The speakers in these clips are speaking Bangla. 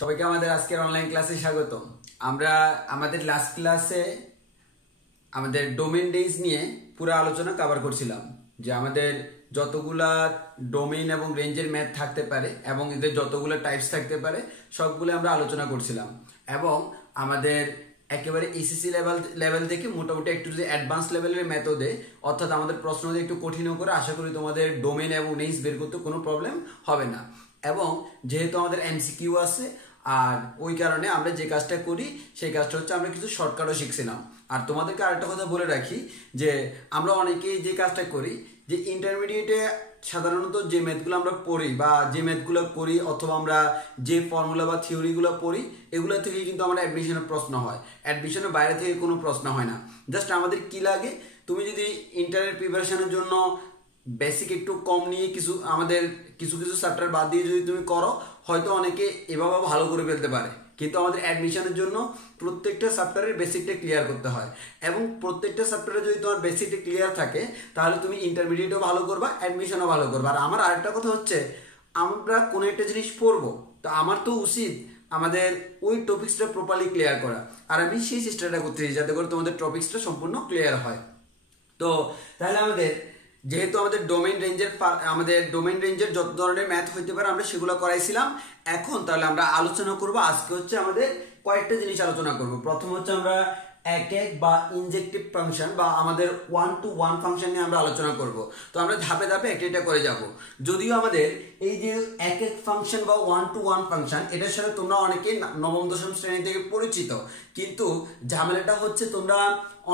সবাইকে আমাদের আজকের অনলাইন ক্লাসে স্বাগত। আমরা আমাদের লাস্ট ক্লাসে আমাদের ডোমেইন রেঞ্জ নিয়ে পুরো আলোচনা কভার করছিলাম, যে আমাদের যতগুলা ডোমেইন এবং রেঞ্জের ম্যাথ থাকতে পারে এবং এদের যতগুলো টাইপস থাকতে পারে সবগুলো আমরা আলোচনা করছিলাম। এবং আমাদের একেবারে ইসিসি লেভেল থেকে মোটামুটি একটু যদি অ্যাডভান্স লেভেলের মেথডে, অর্থাৎ আমাদের প্রশ্ন দিয়ে একটু কঠিনও করে, আশা করি তোমাদের ডোমেইন এবং রেঞ্জ বের করতে কোনো প্রবলেম হবে না। এবং যেহেতু আমাদের এমসিকিউ আছে, আর ওই কারণে আমরা যে কাজটা করি সেই কাজটা হচ্ছে আমরা কিছু শর্টকাটও শিখছিলাম। আর তোমাদেরকে আরেকটা কথা বলে রাখি, যে আমরা অনেকেই যে কাজটা করি, যে ইন্টারমিডিয়েটে সাধারণত যে ম্যাথগুলো আমরা পড়ি বা যে ম্যাথগুলো করি, অথবা আমরা যে ফর্মুলা বা থিওরিগুলো পড়ি, এগুলো থেকে কিন্তু আমরা অ্যাডমিশনের প্রশ্ন হয়। অ্যাডমিশনের বাইরে থেকে কোনো প্রশ্ন হয় না। জাস্ট আমাদের কি লাগে, তুমি যদি ইন্টারের প্রিপারেশনের জন্য বেসিক একটু কম নিয়ে কিছু চ্যাপ্টার বাদ দিয়ে যদি তুমি করো, হয়তো অনেকে এভাবে ভালো করে ফেলতে পারে। কিন্তু আমাদের অ্যাডমিশনের জন্য প্রত্যেকটা চ্যাপ্টারের বেসিকটা ক্লিয়ার করতে হয়, এবং প্রত্যেকটা চ্যাপ্টারে যদি তোমার বেসিকটা ক্লিয়ার থাকে তাহলে তুমি ইন্টারমিডিয়েটও ভালো করবা, অ্যাডমিশনও ভালো করবা। আর আমার আরেকটা কথা হচ্ছে, আমরা কোনো একটা জিনিস পড়বো, তো আমার তো উচিত আমাদের ওই টপিক্সটা প্রপারলি ক্লিয়ার করা, আর আমি সেই চেষ্টাটা করতেছি যাতে করে তোমাদের টপিক্সটা সম্পূর্ণ ক্লিয়ার হয়। তো তাহলে যেহেতু আমাদের ডোমেইন রেঞ্জের যত ধরনের ম্যাথ হইতে পারে আমরা সেগুলো করাইছিলাম। এখন তাহলে আমরা আলোচনা করব, আজকে হচ্ছে আমাদের কয়েকটা জিনিস আলোচনা করব। প্রথম হচ্ছে আমরা এক বা ইনজেক্টিভ ফাংশন বা আমাদের 1 to 1 ফাংশন নিয়ে আমরা আলোচনা করব। তো আমরা ধাপে ধাপে একটা করে যাব। যদিও আমাদের এই যে এক ফাংশন বা 1 to 1 ফাংশন, এটার সাথে তোমরা অনেকেই নবম দশম শ্রেণী থেকে পরিচিত, কিন্তু ঝামেলাটা হচ্ছে তোমরা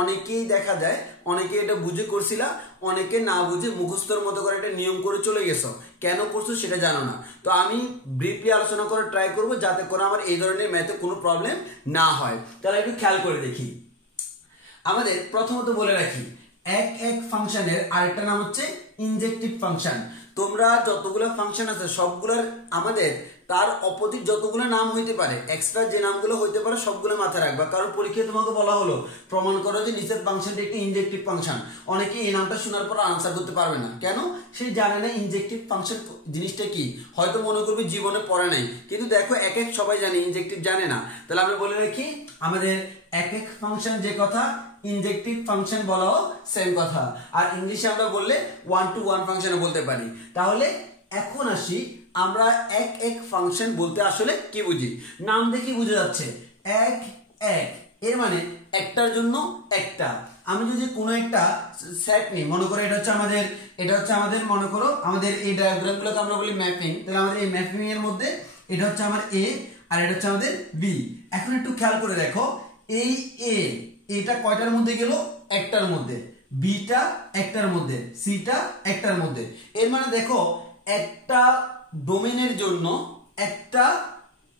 অনেকেই দেখা যায় অনেকে এটা বুঝে করছিলা, অনেকে না বুঝে মুখস্থর মতো করে একটা নিয়ম করে চলে গেছো। কেন করছো সেটা জানো না। তো আমি ব্রিফলি আলোচনা করে ট্রাই করব যাতে করে আমার এই ধরনের ম্যাথে কোনো প্রবলেম না হয়। তাহলে একটু খেয়াল করে দেখি। আমাদের প্রথমত বলে রাখি, এক ফাংশনের আরেকটা নাম হচ্ছে ইনজেক্টিভ ফাংশন। তোমরা যতগুলো ফাংশন আছে সবগুলোর আমাদের তার অপোজিট যতগুলো নাম হইতে পারে, এক্সট্রা যে নামগুলো হইতে পারে সবগুলো মাথায় রাখবা। কারণ পরীক্ষায় তোমাকে বলা হলো প্রমাণ করো যে নিচের ফাংশনটা একটি ইনজেক্টিভ ফাংশন, অনেকে এই নামটা শোনার পর আনসার করতে পারবে না। কেন? সে জানে না ইনজেক্টিভ ফাংশন জিনিসটা কি, হয়তো মনে করবে জীবনে পড়ে নাই, কিন্তু দেখো এক সবাই জানে, ইনজেক্টিভ জানে না। তাহলে আমরা বলে রাখি, আমাদের এক ফাংশন যে কথা, ইনজেক্টিভ ফাংশন বলাও সেম কথা। আর ইংলিশে আমরা বললে 1 to 1 ফাংশনে বলতে পারি। তাহলে এখন আসি, আমরা এক ফাংশন বলতে আসলে কি বুঝি। নাম দেখে বুঝে যাচ্ছে এক, এর মানে একটার জন্য একটা। আমি যদি কোনো একটা সেট নিই, মনে করো এটা হচ্ছে আমাদের মনে করো আমাদের এই ডায়াগ্রামগুলোকে আমরা বলি ম্যাপিং। তাহলে আমাদের এই ম্যাপিং এর মধ্যে এটা হচ্ছে আমার এ আর এটা হচ্ছে আমাদের বি। এখন একটু খেয়াল করে দেখো, এই এটা কয়টার মধ্যে গেল? একটার মধ্যে। বিটা একটার মধ্যে, সিটা একটার মধ্যে। এর মানে দেখো একটা ডোমেইনের জন্য একটা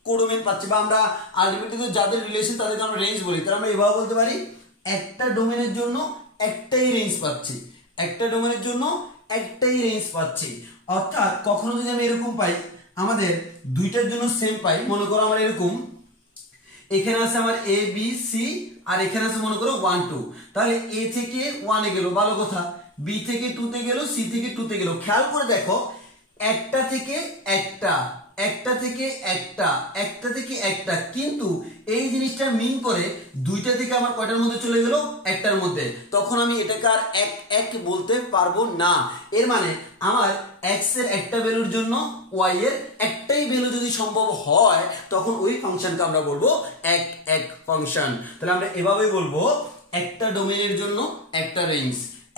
কোডোমেইন পাচ্ছি, বা আমরা আলটিমেটলি যাদের রিলেশন তাদেরকে আমরা রেঞ্জ বলি। তাহলে আমরা এভাবে বলতে পারি, একটা ডোমেইনের জন্য একটাই রেঞ্জ পাচ্ছি, একটা ডোমেইনের জন্য একটাই রেঞ্জ পাচ্ছি। অর্থাৎ কখনো যদি আমি এরকম পাই, আমাদের দুইটার জন্য সেম পাই, মনে করো আমার এরকম এখানে আছে আমার এ বি সি, আর এখানে আছে মনে করো 1 2। তাহলে এ থেকে 1 এ গেল, ভালো কথা। বি থেকে 2 তে গেল, সি থেকে 2 তে গেল। খেয়াল করে দেখো, একটা থেকে একটা, একটা থেকে একটা, একটা থেকে একটা, কিন্তু এই জিনিসটা মিন করে দুইটা থেকে আমার কয়টার মধ্যে চলে গেল? একটার মধ্যে। তখন আমি এটাকে আর এক বলতে পারবো না। এর মানে আমার এক্স এর একটা ভ্যালুর জন্য ওয়াই এর একটাই ভ্যালু যদি সম্ভব হয়, তখন ওই ফাংশনকে আমরা বলবো এক ফাংশন। তাহলে আমরা এভাবেই বলবো, একটা ডোমেইনের জন্য একটা রেঞ্জ,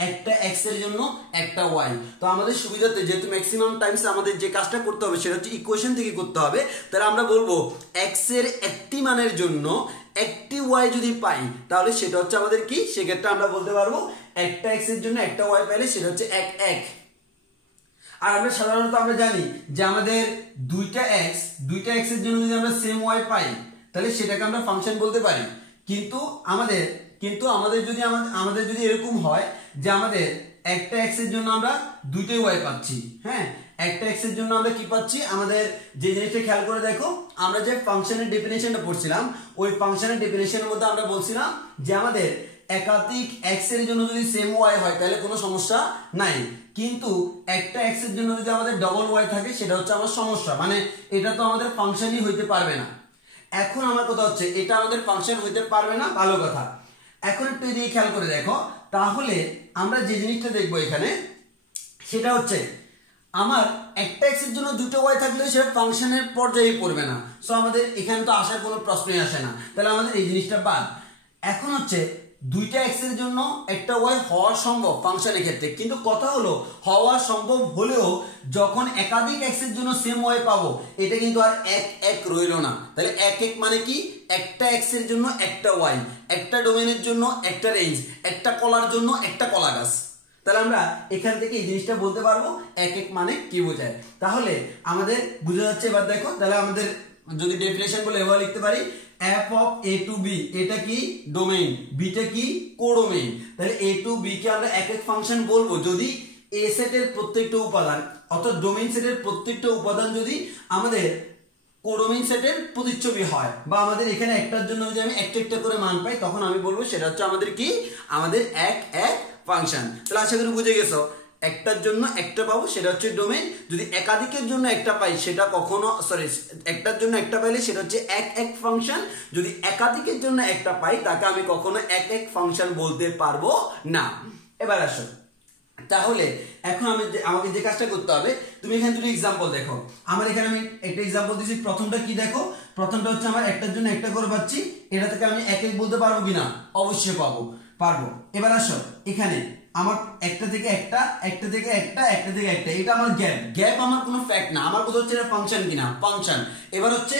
একটা এক্স এর জন্য একটা ওয়াই। তো আমাদের সুবিধাতে যেহেতু ম্যাক্সিমাম টাইমস আমাদের যে কাজটা করতে হবে সেটা হচ্ছে ইকুয়েশন থেকে করতে হবে, তাহলে আমরা বলবো এক্স এর একটি মানের জন্য একটি ওয়াই যদি পাই, তাহলে সেটা হচ্ছে আমাদের কি, সেক্ষেত্রে আমরা বলতে পারবো একটা এক্স এর জন্য একটা ওয়াই পাইলে সেটা হচ্ছে এক। আর আমরা সাধারণত আমরা জানি যে আমাদের দুইটা এক্স এর জন্য যদি আমরা সেম ওয়াই পাই, তাহলে সেটাকে আমরা ফাংশন বলতে পারি। কিন্তু আমাদের যদি এরকম হয় যে আমাদের একটা এক্স এর জন্য আমরা দুইটাই ওয়াই পাচ্ছি, হ্যাঁ, একটা এক্স এর জন্য আমরা কি পাচ্ছি, আমাদের যে জিনিসটা খেয়াল করে দেখো, আমরা যে ফাংশনের ডেফিনেশনটা পড়ছিলাম, ওই ফাংশনের ডেফিনেশনের মধ্যে আমরা বলছিলাম যে আমাদের একাধিক এক্স এর জন্য যদি সেম ওয়াই হয় তাহলে কোনো সমস্যা নাই, কিন্তু একটা এক্স এর জন্য যদি আমাদের ডবল ওয়াই থাকে সেটা হচ্ছে আমার সমস্যা। মানে এটা তো আমাদের ফাংশনই হইতে পারবে না। এখন আমার কথা হচ্ছে এটা আমাদের ফাংশন হইতে পারবে না, ভালো কথা। এখন একটু এদিকে খেয়াল করে দেখো, তাহলে আমরা যে জিনিসটা দেখবো এখানে সেটা হচ্ছে আমার একটা এক্স এর জন্য দুটো ওয়াই থাকলে সেটা ফাংশনের পর্যায়ে পড়বে না, সো আমাদের এখানে তো আসার কোনো প্রশ্নই আসে না, তাহলে আমাদের এই জিনিসটা বাদ। এখন হচ্ছে দুইটা এক্স এর জন্য একটা ওয়াই হওয়া সম্ভব ফাংশনের ক্ষেত্রে, কিন্তু কথা হলো হওয়া সম্ভব হলেও যখন একাধিক এক্স এর জন্য সেম ওয়াই পাবো এটা কিন্তু আর এক এক রইল না। তাহলে এক এক মানে কি, একটা এক্স এর জন্য একটা ওয়াই, একটা ডোমেনের জন্য একটা রেঞ্জ, একটা কলার জন্য একটা কলা গাছ। তাহলে আমরা এখান থেকে এই জিনিসটা বলতে পারবো এক এক মানে কি বোঝায়। তাহলে আমাদের বুঝা যাচ্ছে। এবার দেখো, তাহলে আমাদের যদি ডেফিনেশন বলে এভাবে লিখতে পারি, f of a to b এটা কি ডোমেইন, বিটা কি কোডোমেইন। তাহলে a to b কে আমরা এক এক ফাংশন বলবো যদি a সেটের প্রত্যেকটা উপাদান অর্থাৎ ডোমেইন সেটের প্রত্যেকটা উপাদান যদি আমাদের কোডোমেইন সেটের প্রতিচ্ছবি হয়, বা আমাদের এখানে একটার জন্য যদি আমি একটা একটা করে মান পাই তখন আমি বলবো সেটা হচ্ছে আমাদের কি, আমাদের এক এক ফাংশন। তাহলে আশা করি বুঝে গেছো, একটার জন্য একটা পাবো সেটা হচ্ছে ডোমেইন, যদি একাধিকের জন্য একটা পাই সেটা কখনো একটার জন্য একটা পাইলে সেটা হচ্ছে এক এক ফাংশন, যদি একাধিকের জন্য একটা পাই তাকে আমি কখনো এক এক ফাংশন বলতে পারবো না। এবার আসো, তাহলে এখন আমাকে যে কাজটা করতে হবে, তুমি এখানে দুটো এক্সাম্পল দেখো। আমার এখানে আমি একটা এক্সাম্পল দিচ্ছি, প্রথমটা কি দেখো, প্রথমটা হচ্ছে আমার একটার জন্য একটা করে পাচ্ছি, এটা থেকে আমি এক এক বলতে পারবো কিনা, অবশ্যই পারবো। এবার আসো এখানে আমার একটা থেকে একটা, একটা থেকে একটা, একটা থেকে একটা, এটা আমার গ্যাপ আমার কোনো ফ্যাক্ট না, আমার কথা হচ্ছে এটা ফাংশন কিনা, ফাংশন। এবার হচ্ছে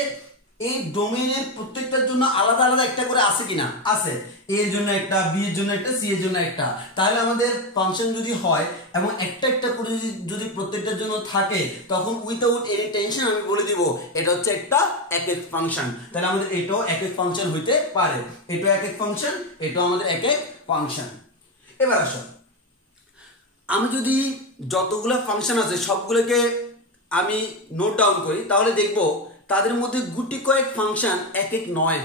এই ডোমেইনের প্রত্যেকটার জন্য আলাদা আলাদা একটা করে আছে কিনা, আছে, এ এর জন্য একটা, বি এর জন্য একটা, সি এর জন্য একটা। তাহলে আমাদের ফাংশন যদি হয় এবং একটা একটা করে যদি প্রত্যেকটার জন্য থাকে তখন উইথাউট এনি টেনশন আমি বলে দিব এটা হচ্ছে একটা এক এক ফাংশন। তাহলে আমাদের এটাও এক এক ফাংশন হইতে পারে, এটাও এক এক ফাংশন, এটাও আমাদের এক এক ফাংশন। এবার আসো, আমি যদি যতগুলো ফাংশন আছে সবগুলোকে আমি নোট ডাউন করি তাহলে দেখবো তাদের মধ্যে গুটি কয়েক ফাংশন এক এক নয়,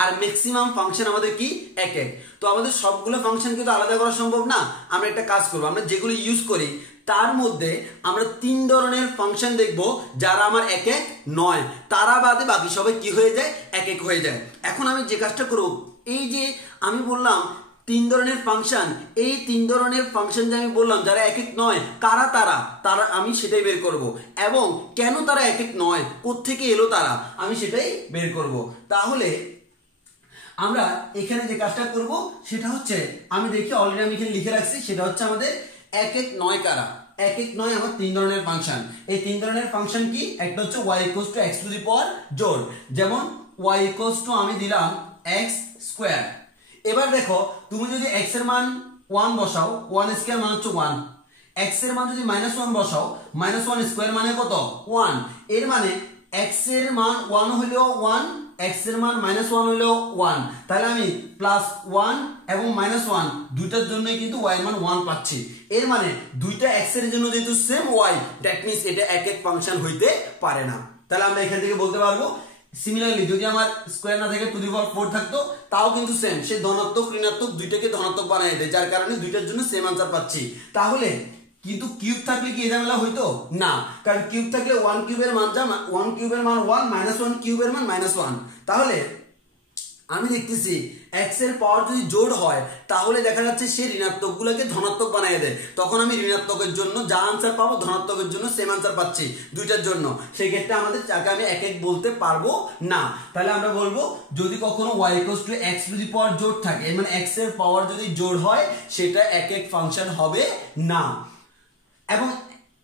আর ম্যাক্সিমাম ফাংশন আমাদের কি এক এক। তো আমাদের সবগুলো ফাংশন কিন্তু আলাদা করা সম্ভব না, আমরা একটা কাজ করবো, আমরা যেগুলো ইউজ করি তার মধ্যে আমরা তিন ধরনের ফাংশন দেখবো যারা আমার এক এক নয়, তারা বাদে বাকি সবাই কি হয়ে যায়, এক এক হয়ে যায়। এখন আমি যে কাজটা করবো, এই যে আমি বললাম তিন ধরনের ফাংশন, এই তিন ধরনের ফাংশন যে আমি বললাম যারা এক এক নয়, কারা তারা আমি সেটাই বের করব, এবং কেন তারা এক এক নয়, কোত্থেকে এলো তারা, আমি সেটাই বের করব। তাহলে আমরা এখানে যে কাজটা করব সেটা হচ্ছে, আমি দেখি অলরেডি আমি এখানে লিখে রাখছি, সেটা হচ্ছে আমাদের এক এক নয় কারা, এক এক নয় আমার তিন ধরনের ফাংশন। এই তিন ধরনের ফাংশন কি, একটা হচ্ছে y equals to x to the power জোড়, যেমন y ইকুয়ালস টু আমি দিলাম x স্কয়ার। এবার দেখো তুমি যদি x এর মান 1 বসাও, 1 স্কয়ার মান হচ্ছে 1, x এর মান যদি -1 বসাও, -1 স্কয়ার মানে কত, 1। এর মানে x এর মান 1 হলেও 1, x এর মান -1 হলেও 1, তাহলে আমি +1 এবং -1 দুইটার জন্যই কিন্তু y এর মান 1 পাচ্ছি। এর মানে দুইটা x এর জন্য যেহেতু সেম y, দ্যাট মিন্স এটা এক এক ফাংশন হইতে পারে না। তাহলে আমরা এখান থেকে বলতে পারবো সিমিলারলি যদি আমার স্কয়ার না থাকে টু দি পাওয়ার 4 থাকতো তাও কিন্তু সেম, সে ধনাত্মক ঋণাত্মক দুইটাকে ধনাত্মক বানায় দেয়, যার কারণে দুইটার জন্য সেম আনসার পাচ্ছি। তাহলে কিন্তু কিউব থাকলে কি এই ঝামেলা হইতো না, কারণ কিউব থাকলে 1 কিউবের মান যা 1 কিউবের মান 1, -1 কিউবের মান -1। তাহলে আমি দেখতেছি x এর পাওয়ার যদি জোড় হয় তাহলে দেখা যাচ্ছে সে ঋণাত্মক গুলোকে ধনাত্মক বানিয়ে দেয়, তখন আমি ঋণাত্মকের জন্য যা আনসার পাবো ধনাত্মকের জন্য সেম আনসার পাচ্ছি দুইটার জন্য, সেই ক্ষেত্রে আমাদের চাকে আমি এক এক বলতে পারবো না। তাহলে আমরা বলবো যদি কখনো y equals to x to the power জোড় থাকে, মানে x এর পাওয়ার যদি জোড় হয় সেটা এক এক ফাংশন হবে না। এবং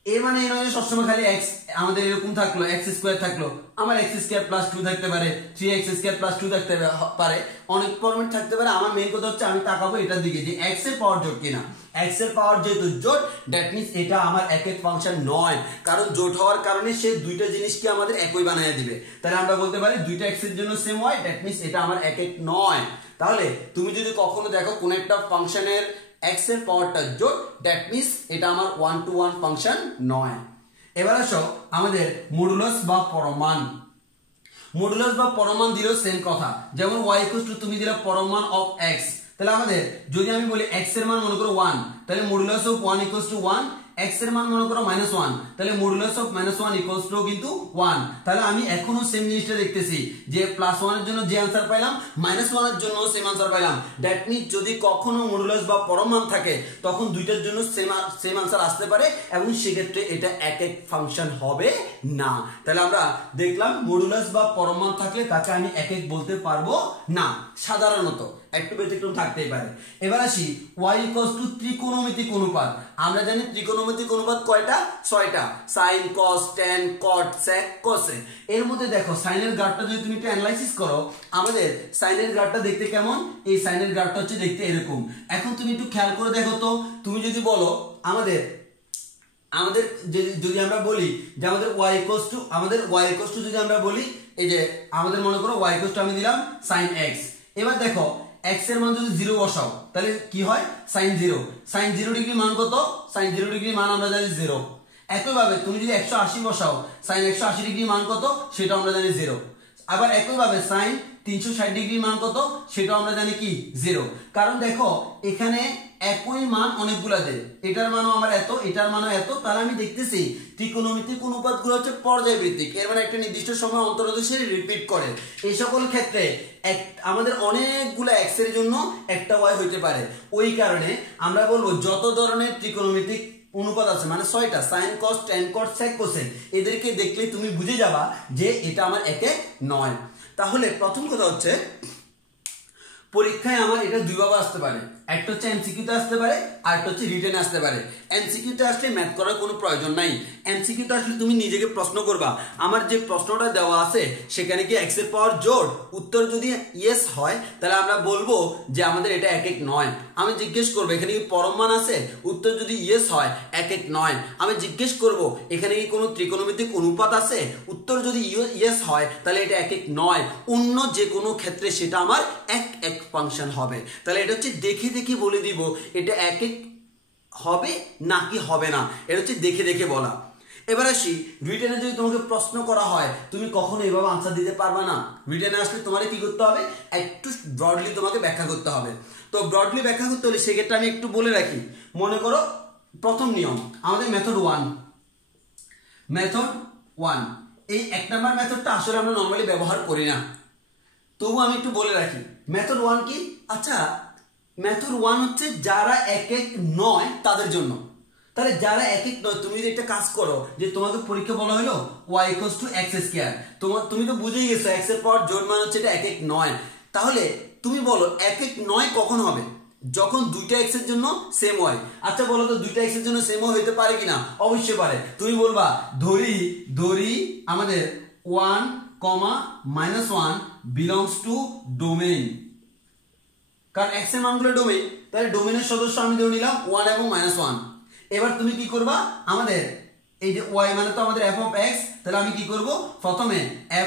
এর মানে এই নয় যে সবসময় খালি x আমাদের এরকম থাকলো, x স্কয়ার থাকলো, আমার x স্কয়ার প্লাস 2 থাকতে পারে, 3x স্কয়ার প্লাস 2 থাকতে পারে, অনেক ফরম্যাট থাকতে পারে। আমার মেইন কথা হচ্ছে আমি তাকাবো এটার দিকে যে x এর পাওয়ার জোড় কিনা, x এর পাওয়ার যেহেতু জোড় দ্যাট মিন্স এটা আমার এক এক ফাংশন নয়, কারণ জোড় হওয়ার কারণে সে দুইটা জিনিসকে আমাদের একই বানিয়ে দিবে। তাহলে আমরা বলতে পারি দুইটা x এর জন্য সেম হয়, দ্যাট মিন্স এটা আমার এক এক নয়। তাহলে তুমি যদি কখনো দেখো কোন একটা ফাংশনের x এর পাওয়ারটা জোড়, দ্যাট মিন্স এটা আমার 1 to 1 ফাংশন নয়। এবার আসো আমাদের মডুলাস বা পরমান, মডুলাস বা পরমান দিলেও সেম কথা, যেমন y ইকুয়ালস টু তুমি দিলে পরমান অফ x, তাহলে আমাদের যদি আমি বলি x এর মান মনে করো 1, তাহলে modulus of 1 equals to 1, x এর মান মনে করো -1, তাহলে মডুলাস অফ -1 ইকুয়ালস টু কিন্তু 1। তাহলে আমি এখনো সেম জিনিসটা দেখতেছি যে +1 এর জন্য যে आंसर পাইলাম -1 এর জন্য সেম आंसर পাইলাম। দ্যাট মিন্স যদি কখনো মডুলাস বা পরম মান থাকে তখন দুইটার জন্য সেম आंसर আসতে পারে এবং সেই ক্ষেত্রে এটা এক এক ফাংশন হবে না। তাহলে আমরা দেখলাম মডুলাস বা পরম মান থাকলে তাকে আমি এক এক বলতে পারবো না, সাধারণত একটু ব্যতিক্রম থাকতেই পারে। এবার আসি y ইকুয়ালস টু ত্রিকোণমিতিক অনুপাত। আমরা জানি ত্রিকোণমিতিক অনুপাত কয়টা? 6টা। sin cos tan cot sec cos। এর মধ্যে দেখো সাইনের গ্রাফটা যদি তুমি একটু অ্যানালাইসিস করো, আমাদের সাইনের গ্রাফটা দেখতে কেমন? এই সাইনের গ্রাফটা হচ্ছে দেখতে এরকম। এখন তুমি একটু খেয়াল করে দেখো তো, তুমি যদি বলো আমাদের যদি আমরা বলি যে আমাদের y ইকুয়ালস টু যদি আমরা বলি এই যে আমাদের মনে করো y ইকুয়ালস টু আমি দিলাম sin x। এবার দেখো x এর মান যদি 0 বসাও তাহলে কি হয়? sin 0। sin 0 ডিগ্রি মান কত? sin 0 ডিগ্রি মান আমরা জানি 0। একইভাবে তুমি যদি 180 বসাও sin 180 ডিগ্রি মান কত? সেটা আমরা জানি 0। আবার একইভাবে sin 360 ডিগ্রি মান কত? সেটা আমরা জানি কি? 0। কারণ দেখো এখানে একই মান অনেকগুলা দেয়, এটার মানও আমার এত, এটার মানও এত। তাহলে আমি দেখতেছি ত্রিকোণমিতিক অনুপাতগুলো হচ্ছে পর্যায়ভিত্তিক, এর মানে একটা নির্দিষ্ট সময় অন্তর সে রিপিট করে। এই সকল ক্ষেত্রে আমাদের অনেকগুলো x এর জন্য একটা y হইতে পারে। ওই কারণে আমরা বলবো যত ধরনের ত্রিকোণমিতিক অনুপাত আছে মানে 6টা sin cos tan cot sec cos, এদেরকে দেখলে তুমি বুঝে যাবা যে এটা আমার এক এক নয়। তাহলে প্রথম কথা হচ্ছে পরীক্ষায় আমার এটা দুইভাবে আসতে পারে, একটা হচ্ছে এমসিকিউতে আসতে পারে আর একটা হচ্ছে রিটেনে আসতে পারে। এমসিকিউতে আসলে ম্যাথ করার কোনো প্রয়োজন নাই। এমসিকিউতে আসলে তুমি নিজেকে প্রশ্ন করবা আমার যে প্রশ্নটা দেওয়া আছে সেখানে কি x এর পাওয়ার জোড়? উত্তর যদি ইয়েস হয় তাহলে আমরা বলবো যে আমাদের এটা এক এক নয়। আমি জিজ্ঞেস করবো এখানে কি পরম মান আছে? উত্তর যদি ইয়েস হয় এক এক নয়। আমি জিজ্ঞেস করবো এখানে কি কোনো ত্রিকোণমিতিক অনুপাত আছে? উত্তর যদি ইয়েস হয় তাহলে এটা এক এক নয়। অন্য যে কোনো ক্ষেত্রে সেটা আমার এক এক ফাংশন হবে। তাহলে এটা হচ্ছে দেখে দেখে বলে দিব এটা এক এক হবে নাকি হবে না, এটা হচ্ছে দেখে দেখে বলা। এবার আসি রিটেনে যদি তোমাকে প্রশ্ন করা হয় তুমি কখনো এইভাবে আনসার দিতে পারবে না। রিটেনে আসলে তোমাকে কি করতে হবে? একটু ব্রডলি তোমাকে ব্যাখ্যা করতে হবে। তো ব্রডলি ব্যাখ্যা করতে হলে সেক্ষেত্রে আমি একটু বলে রাখি। মনে করো প্রথম নিয়ম আমাদের মেথড 1, এই 1 নাম্বার মেথডটা আসলে আমরা নরমালি ব্যবহার করি না, তবু আমি একটু বলে রাখি মেথড 1 কি। আচ্ছা মেথড 1 হচ্ছে যারা এক এক নয় তাদের জন্য। তাহলে যারা এক এক নয়, তুমি যদি একটা কাজ করো যে তোমাকে পরীক্ষা বলা হলো y ইকুয়ালস টু x², তুমি তো বুঝেই গেছো x এর পাওয়ার জোড় মান হচ্ছে এটা এক এক নয়। তাহলে তুমি বলো এক এক নয় কখন হবে? যখন দুইটা x এর জন্য সেম হয়। আচ্ছা বলো তো দুইটা x এর জন্য সেম হইতে পারে কিনা? অবশ্যই পারে। তুমি বলবা ধরি আমাদের 1, -1 বিলংস টু ডোমেইন, কারণ x এর মানগুলো ডোমেইন, তাহলে ডোমেইনের সদস্য আমি ধরে নিলাম 1 এবং -1। এবার তুমি কি করবা? আমাদের এই যে y মানে তো আমাদের f of x, তাহলে আমি কি করব? প্রথমে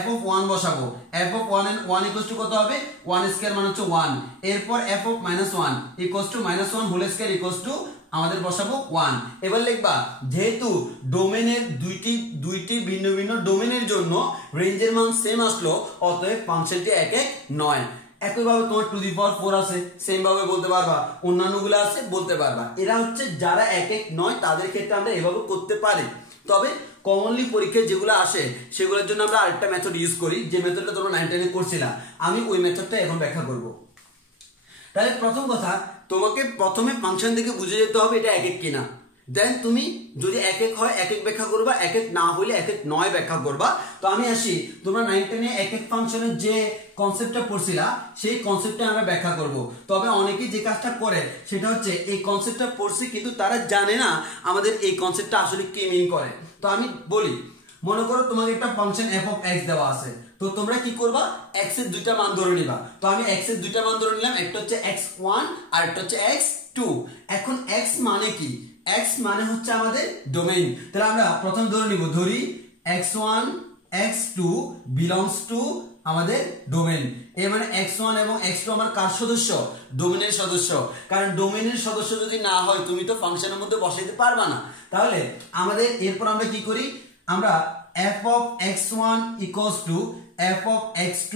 f of 1 বসাবো। f of 1 ইকুয়ালস টু কত হবে? 1² মানে হচ্ছে 1। এরপর f of -1 equals to -1 whole square equals to আমাদের বসাবো 1। এবার লিখবা যেহেতু ডোমেইনের দুইটি ভিন্ন ভিন্ন ডোমেইনের জন্য রেঞ্জের মান সেম আসলো, অতএব ফাংশনটি এক এক নয়। একইভাবে তোমার টু দি পাওয়ার 4 আছে, সেম ভাবে বলতে পারবা, অন্যান্যগুলো আছে বলতে পারবা। এরা হচ্ছে যারা এক এক নয় তাদের ক্ষেত্রে আমরা এভাবে করতে পারি। তবে কমনলি পরীক্ষায় যেগুলো আসে সেগুলোর জন্য আমরা আরেকটা মেথড ইউজ করি, যে মেথডটা তোমরা 9 10 এ করছিলা। আমি ওই মেথডটা এখন ব্যাখ্যা করব। তাহলে প্রথম কথা তোমাকে প্রথমে ফাংশন থেকে বুঝে যেতে হবে এটা এক এক কিনা। দেন তুমি যদি এক এক হয় এক এক ব্যাখ্যা করবা, এক এক না হলে এক এক নয় ব্যাখ্যা করবা। তো আমি আসি তোমরা 9 10 এ এক এক ফাংশনের যে কনসেপ্টটা পড়ছিলা সেই কনসেপ্টটা আমরা ব্যাখ্যা করব। তবে অনেকেই যে কাজটা করে সেটা হচ্ছে এই কনসেপ্টটা পড়ছে কিন্তু তারা জানে না আমাদের এই কনসেপ্টটা আসলে কি মিন করে। তো আমি বলি মনে করো তোমাকে একটা ফাংশন f of x দেওয়া আছে, তো তোমরা কি করবা? x এর দুইটা মান ধরে নিবা। তো আমি x এর দুইটা মান ধরে নিলাম, একটা হচ্ছে x1 আর একটা হচ্ছে x2। এখন x মানে কি? x মানে হচ্ছে আমাদের ডোমেইন। তাহলে আমরা প্রথম ধরি x1 x2 বিলংস টু আমাদের ডোমেইন। এর মানে x1 এবং x2 আমার কার সদস্য? ডোমেইনের সদস্য। কারণ ডোমেইনের সদস্য যদি না হয় তুমি তো ফাংশনের মধ্যে বসাইতে পারবা না। তাহলে আমাদের এরপর আমরা কি করি? আমরা f of x1 equals to f of x2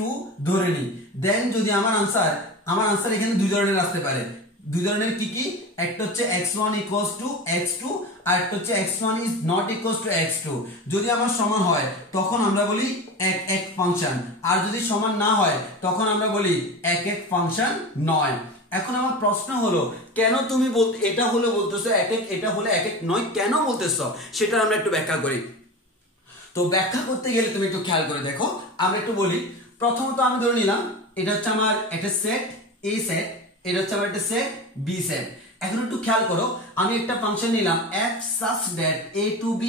ধরে নিই। দেন যদি আমার আনসার এখানে দুই ধরনের আসতে পারে। দুই ধরনের কি? একটা হচ্ছে x1 ইকুয়ালস টু x2 আর একটা হচ্ছে x1 is not equal to x2। যদি আমার সমান হয় তখন আমরা বলি এক এক ফাংশন, আর যদি সমান না হয় তখন আমরা বলি এক এক ফাংশন নয়। এখন আমার প্রশ্ন হলো, কেন তুমি এটা হলে বলতেছো এক এক, এটা হলে এক এক নয়, কেন বলতেছো সেটা আমরা একটু ব্যাখ্যা করি। তো ব্যাখ্যা করতে গেলে তুমি একটু খেয়াল করে দেখো, আমরা একটু বলি। প্রথমত আমি ধরে নিলাম এটা হচ্ছে আমার একটা সেট এ সেট, এটা হচ্ছে আমার একটা সেট বি সেট। এখন একটু খেয়াল করো, আমি একটা ফাংশন নিলাম f such that a to b,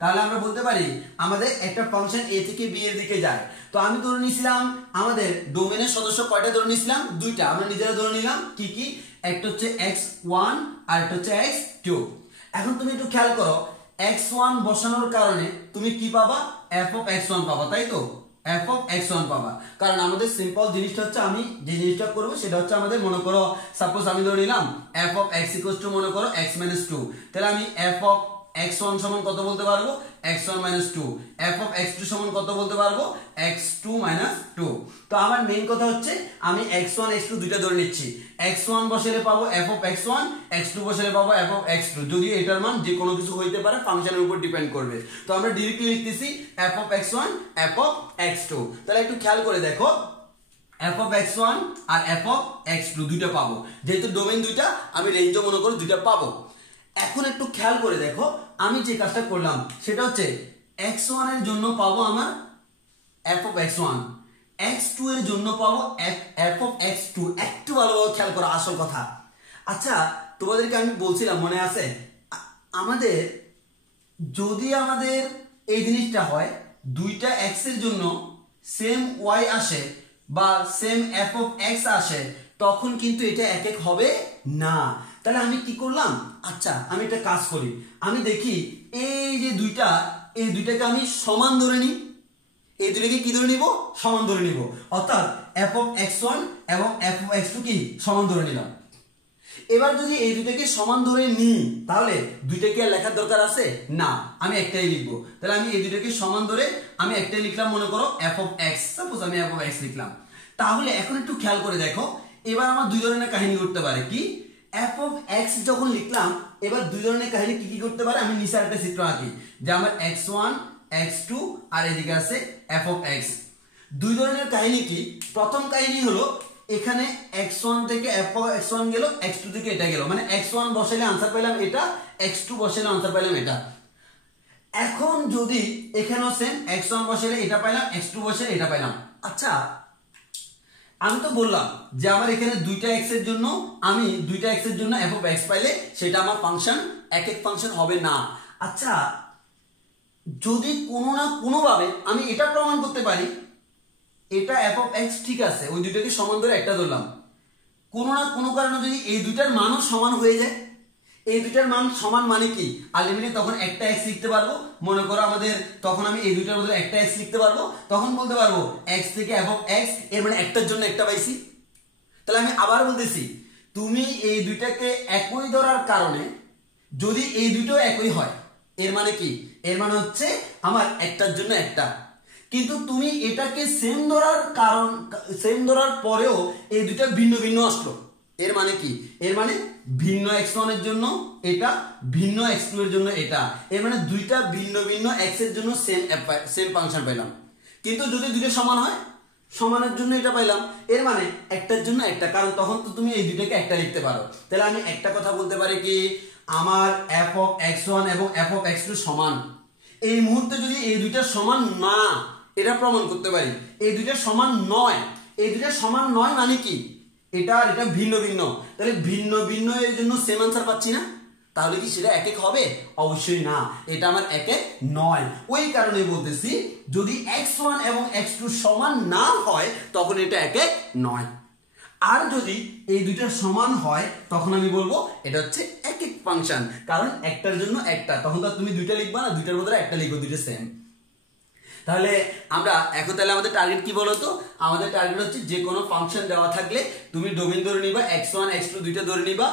তাহলে আমরা বলতে পারি আমাদের একটা ফাংশন a থেকে b এর দিকে যায়। তো আমি ধরে নিয়েছিলাম আমাদের ডোমেনের সদস্য কয়টা ধরে নিয়েছিলাম, দুইটা। আমরা নিজেরা ধরে নিলাম কি কি, একটা হচ্ছে x1 আর একটা হচ্ছে x2। এখন তুমি একটু খেয়াল করো, x1 বসানোর কারণে তুমি কি পাবা, f of x1 পাবা, তাই তো? f of x1 পাবা, কারণ আমাদের সিম্পল জিনিসটা হচ্ছে, আমি যে জিনিসটা করব সেটা হচ্ছে আমাদের, মনে করো সাপোজ আমি ধরে নিলাম f of x equals to মনে করো x minus 2, তাহলে আমি f of x1 সমান কত বলতে পারবো, x1 minus 2, f of x2 সমান কত বলতে পারবো, x2 minus 2। তো আমার মেইন কথা হচ্ছে আমি x1 x2 দুইটা ধরে নিচ্ছি, x1 বসালে পাবো f of x1, x2 বসালে পাবো f of x2, যদি এটার মান যে কোনো কিছু হইতে পারে, ফাংশনের উপর ডিপেন্ড করবে। তো আমরা ডিরেক্টলি লিখতেছি f of x1 f of x2। তাহলে একটু খেয়াল করে দেখো, f of x1 R f of x2 দুইটা পাবো, যেহেতু ডোমেইন দুইটা আমি রেঞ্জও মনে করো দুইটা পাবো। এখন একটু খেয়াল করে দেখো, আমি যে কাজটা করলাম সেটা হচ্ছে x1 এর জন্য পাবো আমার f of x1, x2 এর জন্য পাবো f of x2। একটু ভালোভাবে খেয়াল করো আসল কথা। আচ্ছা, তোমাদেরকে আমি বলছিলাম মনে আছে, আমাদের যদি আমাদের এই জিনিসটা হয়, দুইটা x এর জন্য সেম y আসে বা সেম f of x আসে, তখন কিন্তু এটা এক এক হবে না। তাহলে আমি কি করলাম, আচ্ছা আমি একটা কাজ করি, আমি দেখি এই যে দুইটা, এই দুইটাকে আমি সমান ধরে নিই, এই দুইটাকে কি ধরে নিব, সমান ধরে নিব। অর্থাৎ f of x1 এবং f of x2 কি সমান ধরে নিলাম। এবার যদি এই দুইটাকে সমান ধরে নিই, তাহলে দুইটাকে আর লেখার দরকার আছে না, আমি একটাই লিখবো। তাহলে আমি এই দুইটাকে সমান ধরে আমি একটাই লিখলাম, মনে করো f of x, সাপোজ আমি f of x লিখলাম। তাহলে এখন একটু খেয়াল করে দেখো, এবার আমার দুই ধরনের কাহিনী করতে পারে কি, f of x যখন লিখলাম, এবার দুই ধরনের কাহিনী কি কি করতে পারে, আমি নিচে একটা চিত্র আঁকি যে আমার x1 x2 আর এদিকে আছে f of x। দুই ধরনের কাহিনী কি, প্রথম কাহিনী হলো এখানে x1 থেকে f of x1 গেল, x2 থেকে এটা গেল, মানে x1 বসাইলে আনসার পেলাম এটা, x2 বসাইলে আনসার পেলাম এটা। এখন যদি এখানেও সেম x1 বসাইলে এটা পাইলাম, x2 বসাইলে এটা পাইলাম। আচ্ছা, আমি তো বললাম যে আমার এখানে দুইটা x এর জন্য, আমি দুইটা x এর জন্য f of x পাইলে সেটা আমার ফাংশন এক এক ফাংশন হবে না। আচ্ছা, যদি কোনো না কোনো ভাবে আমি এটা প্রমাণ করতে পারি এটা f of x ঠিক আছে, ওই দুইটাকে সমান ধরে একটা ধরলাম, কোনো না কোনো কারণে যদি এই দুইটার মানও সমান হয়ে যায়, এই দুইটার মান সমান মানে কি, আলটিমেটলি তখন একটা x লিখতে পারবো। মনে করো আমাদের তখন আমি এই দুইটার বদলে একটা x লিখতে পারবো, তখন বলতে পারবো x থেকে f of x, এর মানে একটার জন্য একটা পাইছি। তাহলে আমি আবার বলতেছি, তুমি এই দুইটাকে একই ধরার কারণে, যদি এই দুটো একই হয়, এর মানে কি, এর মানে হচ্ছে আমার একটার জন্য একটা। কিন্তু তুমি এটাকে সেম ধরার কারণ, সেম ধরার পরেও এই দুইটা ভিন্ন ভিন্ন আসলো, এর মানে কি, এর মানে ভিন্ন x1 এর জন্য এটা, ভিন্ন x2 এর জন্য এটা, এর মানে দুইটা ভিন্ন ভিন্ন x এর জন্য সেম ফাংশন পাইলাম। কিন্তু যদি দুটো সমান হয়, সমানের জন্য এটা পাইলাম, এর মানে একটার জন্য একটা, কারণ তখন তো তুমি এই দুইটাকে একটা লিখতে পারো। তাহলে আমি একটা কথা বলতে পারি কি, আমার f of x1 এবং f of x2 সমান। এই মুহূর্তে যদি এই দুইটা সমান না, এটা প্রমাণ করতে পারি এই দুইটা সমান নয়, এই দুইটা সমান নয় মানে কি, এটা আর এটা ভিন্ন ভিন্ন, তাহলে ভিন্ন ভিন্ন এর জন্য সেম আনসার পাচ্ছি না, তাহলে কি সেটা এক এক হবে, অবশ্যই না, এটা আমার এক এক নয়। ওই কারণে বলতেছি যদি x1 এবং x2 সমান না হয় তখন এটা এক এক নয়, আর যদি এই দুইটা সমান হয় তখন আমি বলবো এটা হচ্ছে এক এক ফাংশন, কারণ একটার জন্য একটা, তখন তো তুমি দুইটা লিখবা না, দুইটার বদলে একটা লিখবো, দুইটা সেম। তাহলে আমরা এখন তাহলে আমাদের টার্গেট কি বলতো, আমাদের টার্গেট হচ্ছে যে কোনো ফাংশন দেওয়া থাকলে তুমি ডোমেইন ধরে নিবা, x1 x2 দুইটা ধরে নিবা,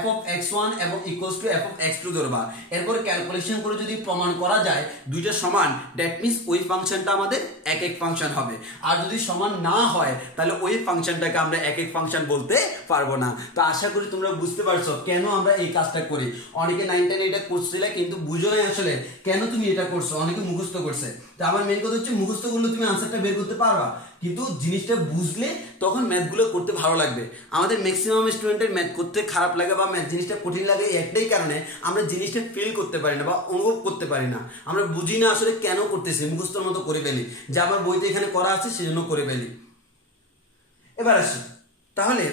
f of x1 এবং equals to f of x2 ধরবা। এরপর ক্যালকুলেশন করে যদি প্রমাণ করা যায় দুইটা সমান, দ্যাট মিন্স ওই ফাংশনটা আমাদের এক এক ফাংশন হবে। আর যদি সমান না হয় তাহলে ওই ফাংশনটাকে আমরা এক এক ফাংশন বলতে পারবো না। তো আশা করি তোমরা বুঝতে পারছো কেন আমরা এই কাজটা করি। অনেকে 9 10 এটা করছিলে কিন্তু বুঝো না আসলে কেন তুমি এটা করছো, অনেকে মুখস্থ করছে। তো আমার মেইন কথা হচ্ছে মুখস্থ করলে তুমি আনসারটা বের করতে পারবা, কিন্তু জিনিসটা বুঝলে তখন ম্যাথগুলো করতে ভালো লাগবে। আমাদের ম্যাক্সিমাম স্টুডেন্টের ম্যাথ করতে খারাপ লাগে বা ম্যাথ জিনিসটা কঠিন লাগে একটাই কারণে, আমরা জিনিসটা ফিল করতে পারি না বা অনুভব করতে পারি না। আমরা বুঝি না আসলে কেন করতেছি, মুখস্থর মতো করে ফেলি, যে আমার বইতে এখানে করা আছে সেজন্য করে ফেলি। এবার আসি, তাহলে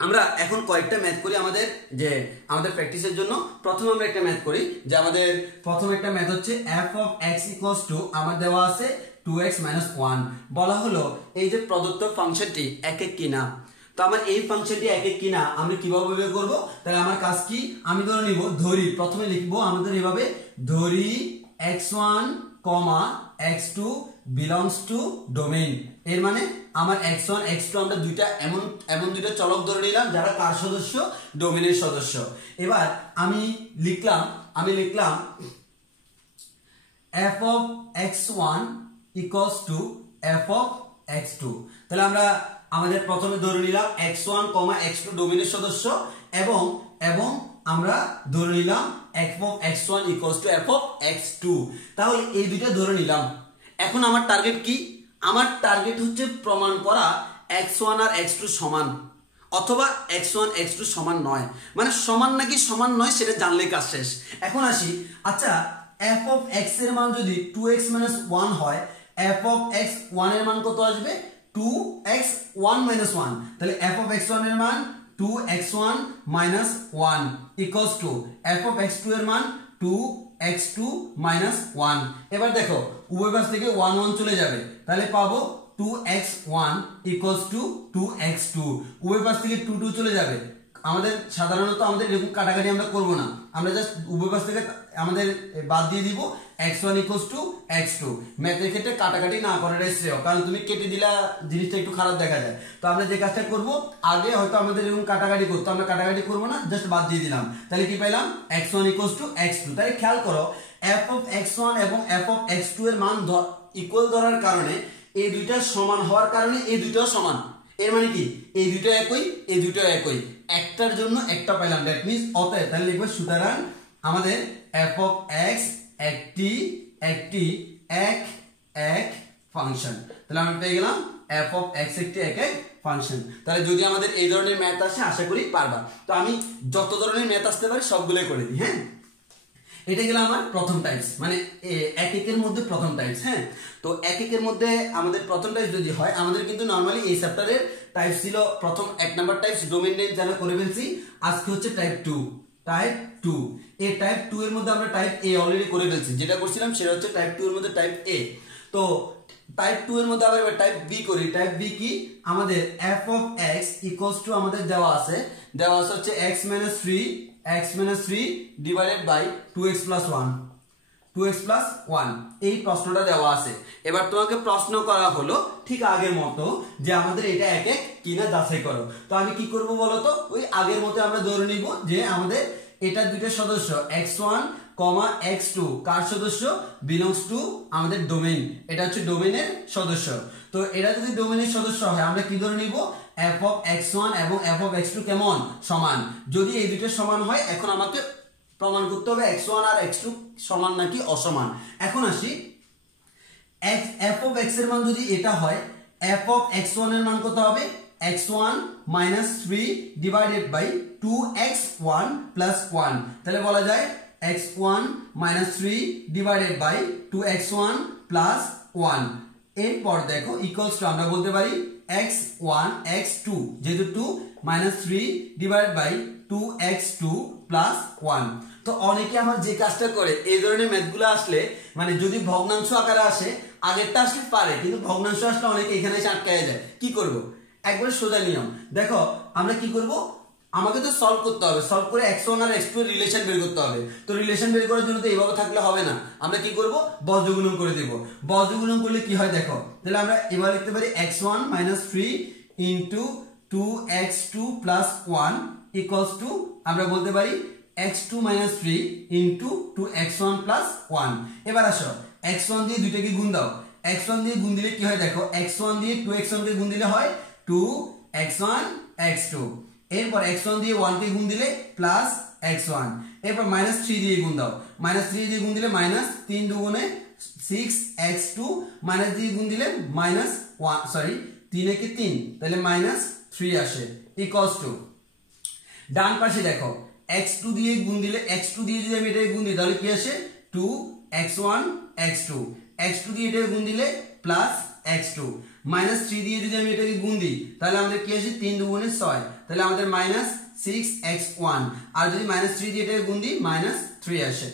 আমরা এখন কয়েকটা ম্যাথ করি আমাদের প্র্যাকটিসের জন্য। প্রথমে আমরা একটা ম্যাথ করি, যে আমাদের প্রথম একটা ম্যাথ হচ্ছে f of x equals to আমার দেওয়া আছে 2x - 1। বলা হলো এই যে প্রদত্ত ফাংশনটি একক কিনা। তো আমার এই ফাংশনটি একক কিনা আমরা কিভাবে বের করব? তাহলে আমার কাজ কি, আমি ধরে নিব, ধরি, প্রথমে লিখবো আমাদের এভাবে, ধরি x1, x2 belongs to domain। এর মানে আমার x1 x2 আমরা দুইটা এমন দুইটা চলক ধরে নিলাম যারা কার সদস্য, ডোমেইনের সদস্য। এবার আমি লিখলাম f of x1 equals to f of x2। তাহলে আমরা আমাদের প্রথমে ধরে নিলাম x1, x2 ডোমেইনের সদস্য এবং আমরা ধরে নিলাম f of x1 equals to f of x2। তাহলে এই দুইটা ধরে নিলাম। এখন আমার টার্গেট কি? আমার টার্গেট হচ্ছে প্রমাণ করা x1 আর x2 সমান, অথবা x1 x2 সমান নয়। মানে সমান নাকি সমান নয় সেটা জানলে কাজ শেষ। এখন আসি, আচ্ছা f of x এর মান যদি 2x - 1 হয়, f of x1 এর মান কত আসবে? 2x1 - 1। তাহলে f of x1 এর মান 2x1 - 1 equals to f of x2 এর মান 2x2 - 1। এবার দেখো উভয় পাশ থেকে 1 1 চলে যাবে, তাহলে পাবো 2x1 equals to 2x2। উভয় পাশ থেকে 2 2 চলে যাবে। আমাদের সাধারণত এরকম কাটাকাটি আমরা করব না, আমরা জাস্ট উভয় পাশ থেকে আমাদের বাদ দিয়ে দিব x1 equals to x2। ম্যাথের ক্ষেত্রে কাটাকাটি না করাটাই শ্রেয়, কারণ তুমি কেটে দিলা জিনিসটা একটু খারাপ দেখা যায়। তো আমরা যে কাজটা করব, আগে হয়তো আমাদের এরকম কাটাকাটি করতো, আমরা কাটাকাটি করব না, জাস্ট বাদ দিয়ে দিলাম। তাহলে কি পাইলাম? x1 equals to x2। তাহলে খেয়াল করো f of x1 এবং f of x2 এর মান ইকুয়াল ধরার কারণে, এই দুইটা সমান হওয়ার কারণে এই দুইটাও সমান। এর মানে কি, এই দুইটা একই, এই দুইটা একই, একটার জন্য একটা পাইলাম, দ্যাট মিন্স অতএব তাহলে লিখবো সুতরাং আমাদের f of x একটি এক ফাংশন। তাহলে আমরা পেয়ে গেলাম f of x একটি এক ফাংশন। তাহলে যদি আমাদের এই ধরনের ম্যাথ আসে আশা করি পারবা। তো আমি যত ধরনের ম্যাথ আসতে পারি সবগুলোই করে দিই। হ্যাঁ, এটা গেল আমার প্রথম টাইপস, মানে এক একের মধ্যে প্রথম টাইপস। হ্যাঁ, তো এক একের মধ্যে আমাদের প্রথম টাইপস যদি হয়, আমাদের কিন্তু নরমালি এই চ্যাপ্টারের টাইপস ছিল প্রথম 1 নাম্বার টাইপস ডোমেইন নেম যারা করে ফেলছি। আজকে হচ্ছে টাইপ 2। এই টাইপ 2 এর মধ্যে আমরা টাইপ এ অলরেডি করে ফেলছি, যেটা করছিলাম সেটা হচ্ছে টাইপ 2 এর মধ্যে টাইপ এ। তো টাইপ 2 এর মধ্যে আবার টাইপ বি করি। টাইপ বি কি, আমাদের f of x equals to আমাদের দেওয়া আছে হচ্ছে x - 3 divided by 2x plus 1। এই প্রশ্নটা দেওয়া আছে। এবার তোমাকে প্রশ্ন করা হলো ঠিক আগের মতো যে আমাদের এটা এক এক কিনা যাচাই করো। তো আমি কি করব বলো তো, ওই আগের মতো আমরা ধরে নিব যে আমাদের এটা দুইটা সদস্য x1, x2 কার সদস্য? বিলংস টু আমাদের ডোমেইন। এটা হচ্ছে ডোমেইনের সদস্য। তো এটা যদি ডোমেইনের সদস্য হয় আমরা কি ধরে নিব? f of x1 এবং f of x2 কেমন? সমান। যদি এই দুটো সমান হয়, এখন আমাকে প্রমাণ করতে হবে x1 আর x2 সমান নাকি অসমান। এখন আসি, f of x এর মান যদি এটা হয়, f of x1 এর মান কত হবে? x1 - 3 divided by 2x1 plus 1। তাহলে বলা যায় x1 - 3 divided by 2x1 plus 1। এরপর দেখো ইকুয়ালস টু আমরা বলতে পারি x1 x2, যেহেতু 2 - 3 divided by 2x2 plus 1। তো অনেকে আমার যে কাজটা করে, এই ধরনের ম্যাথগুলো আসলে, মানে যদি ভগ্নাংশ আকারে আসে আগেরটা আসলে পারে, কিন্তু ভগ্নাংশ আসলে অনেকে এখানে এসে আটকায় যায়। কি করব? একবার সোজা নিয়ম দেখো, আমরা কি করব? আমাকে তো সলভ করতে হবে, সলভ করে x1 আর x2 এর রিলেশন বের করতে হবে। তো রিলেশন বের করার জন্য তো এইভাবে থাকলে হবে না, আমরা কি করব, বজ্রগুণন করে দেব। বজ্রগুণন করলে কি হয় দেখো, তাহলে আমরা এবার লিখতে পারি x1 - 3 * 2x2 + 1 = আমরা বলতে পারি x2 - 3 * 2x1 + 1। এবার আসো x1 দিয়ে দুইটাকে গুণ দাও, x1 দিয়ে গুণ দিলে কি হয় দেখো, x1 দিয়ে 2x1 কে গুণ দিলে হয় 2x1 x2, এরপর x1 দিয়ে 1 কে গুণ দিলে প্লাস x1, এরপর -3 দিয়ে গুণ দাও, -3 দিয়ে গুণ দিলে -3 দুগুণে 6x2, মাইনাস দিয়ে গুণ দিলে -1 সরি 3 একে 3, তাহলে -3 আসে ইকুয়ালস টু, ডান পাশে দেখো x2 দিয়ে গুণ দিলে, x2 দিয়ে যদি আমি এটাকে গুণ দিই তাহলে কি আসে 2x1 x2, x2 দিয়ে এটাকে গুণ দিলে প্লাস x2, -3 দিয়ে যদি আমি এটাকে গুণ দিই তাহলে আমাদের কি আসে 3 দুগুণে 6, তাহলে আমাদের -6x1, আর যদি -3 দিয়ে এটাকে গুণ দিই -3 আসে।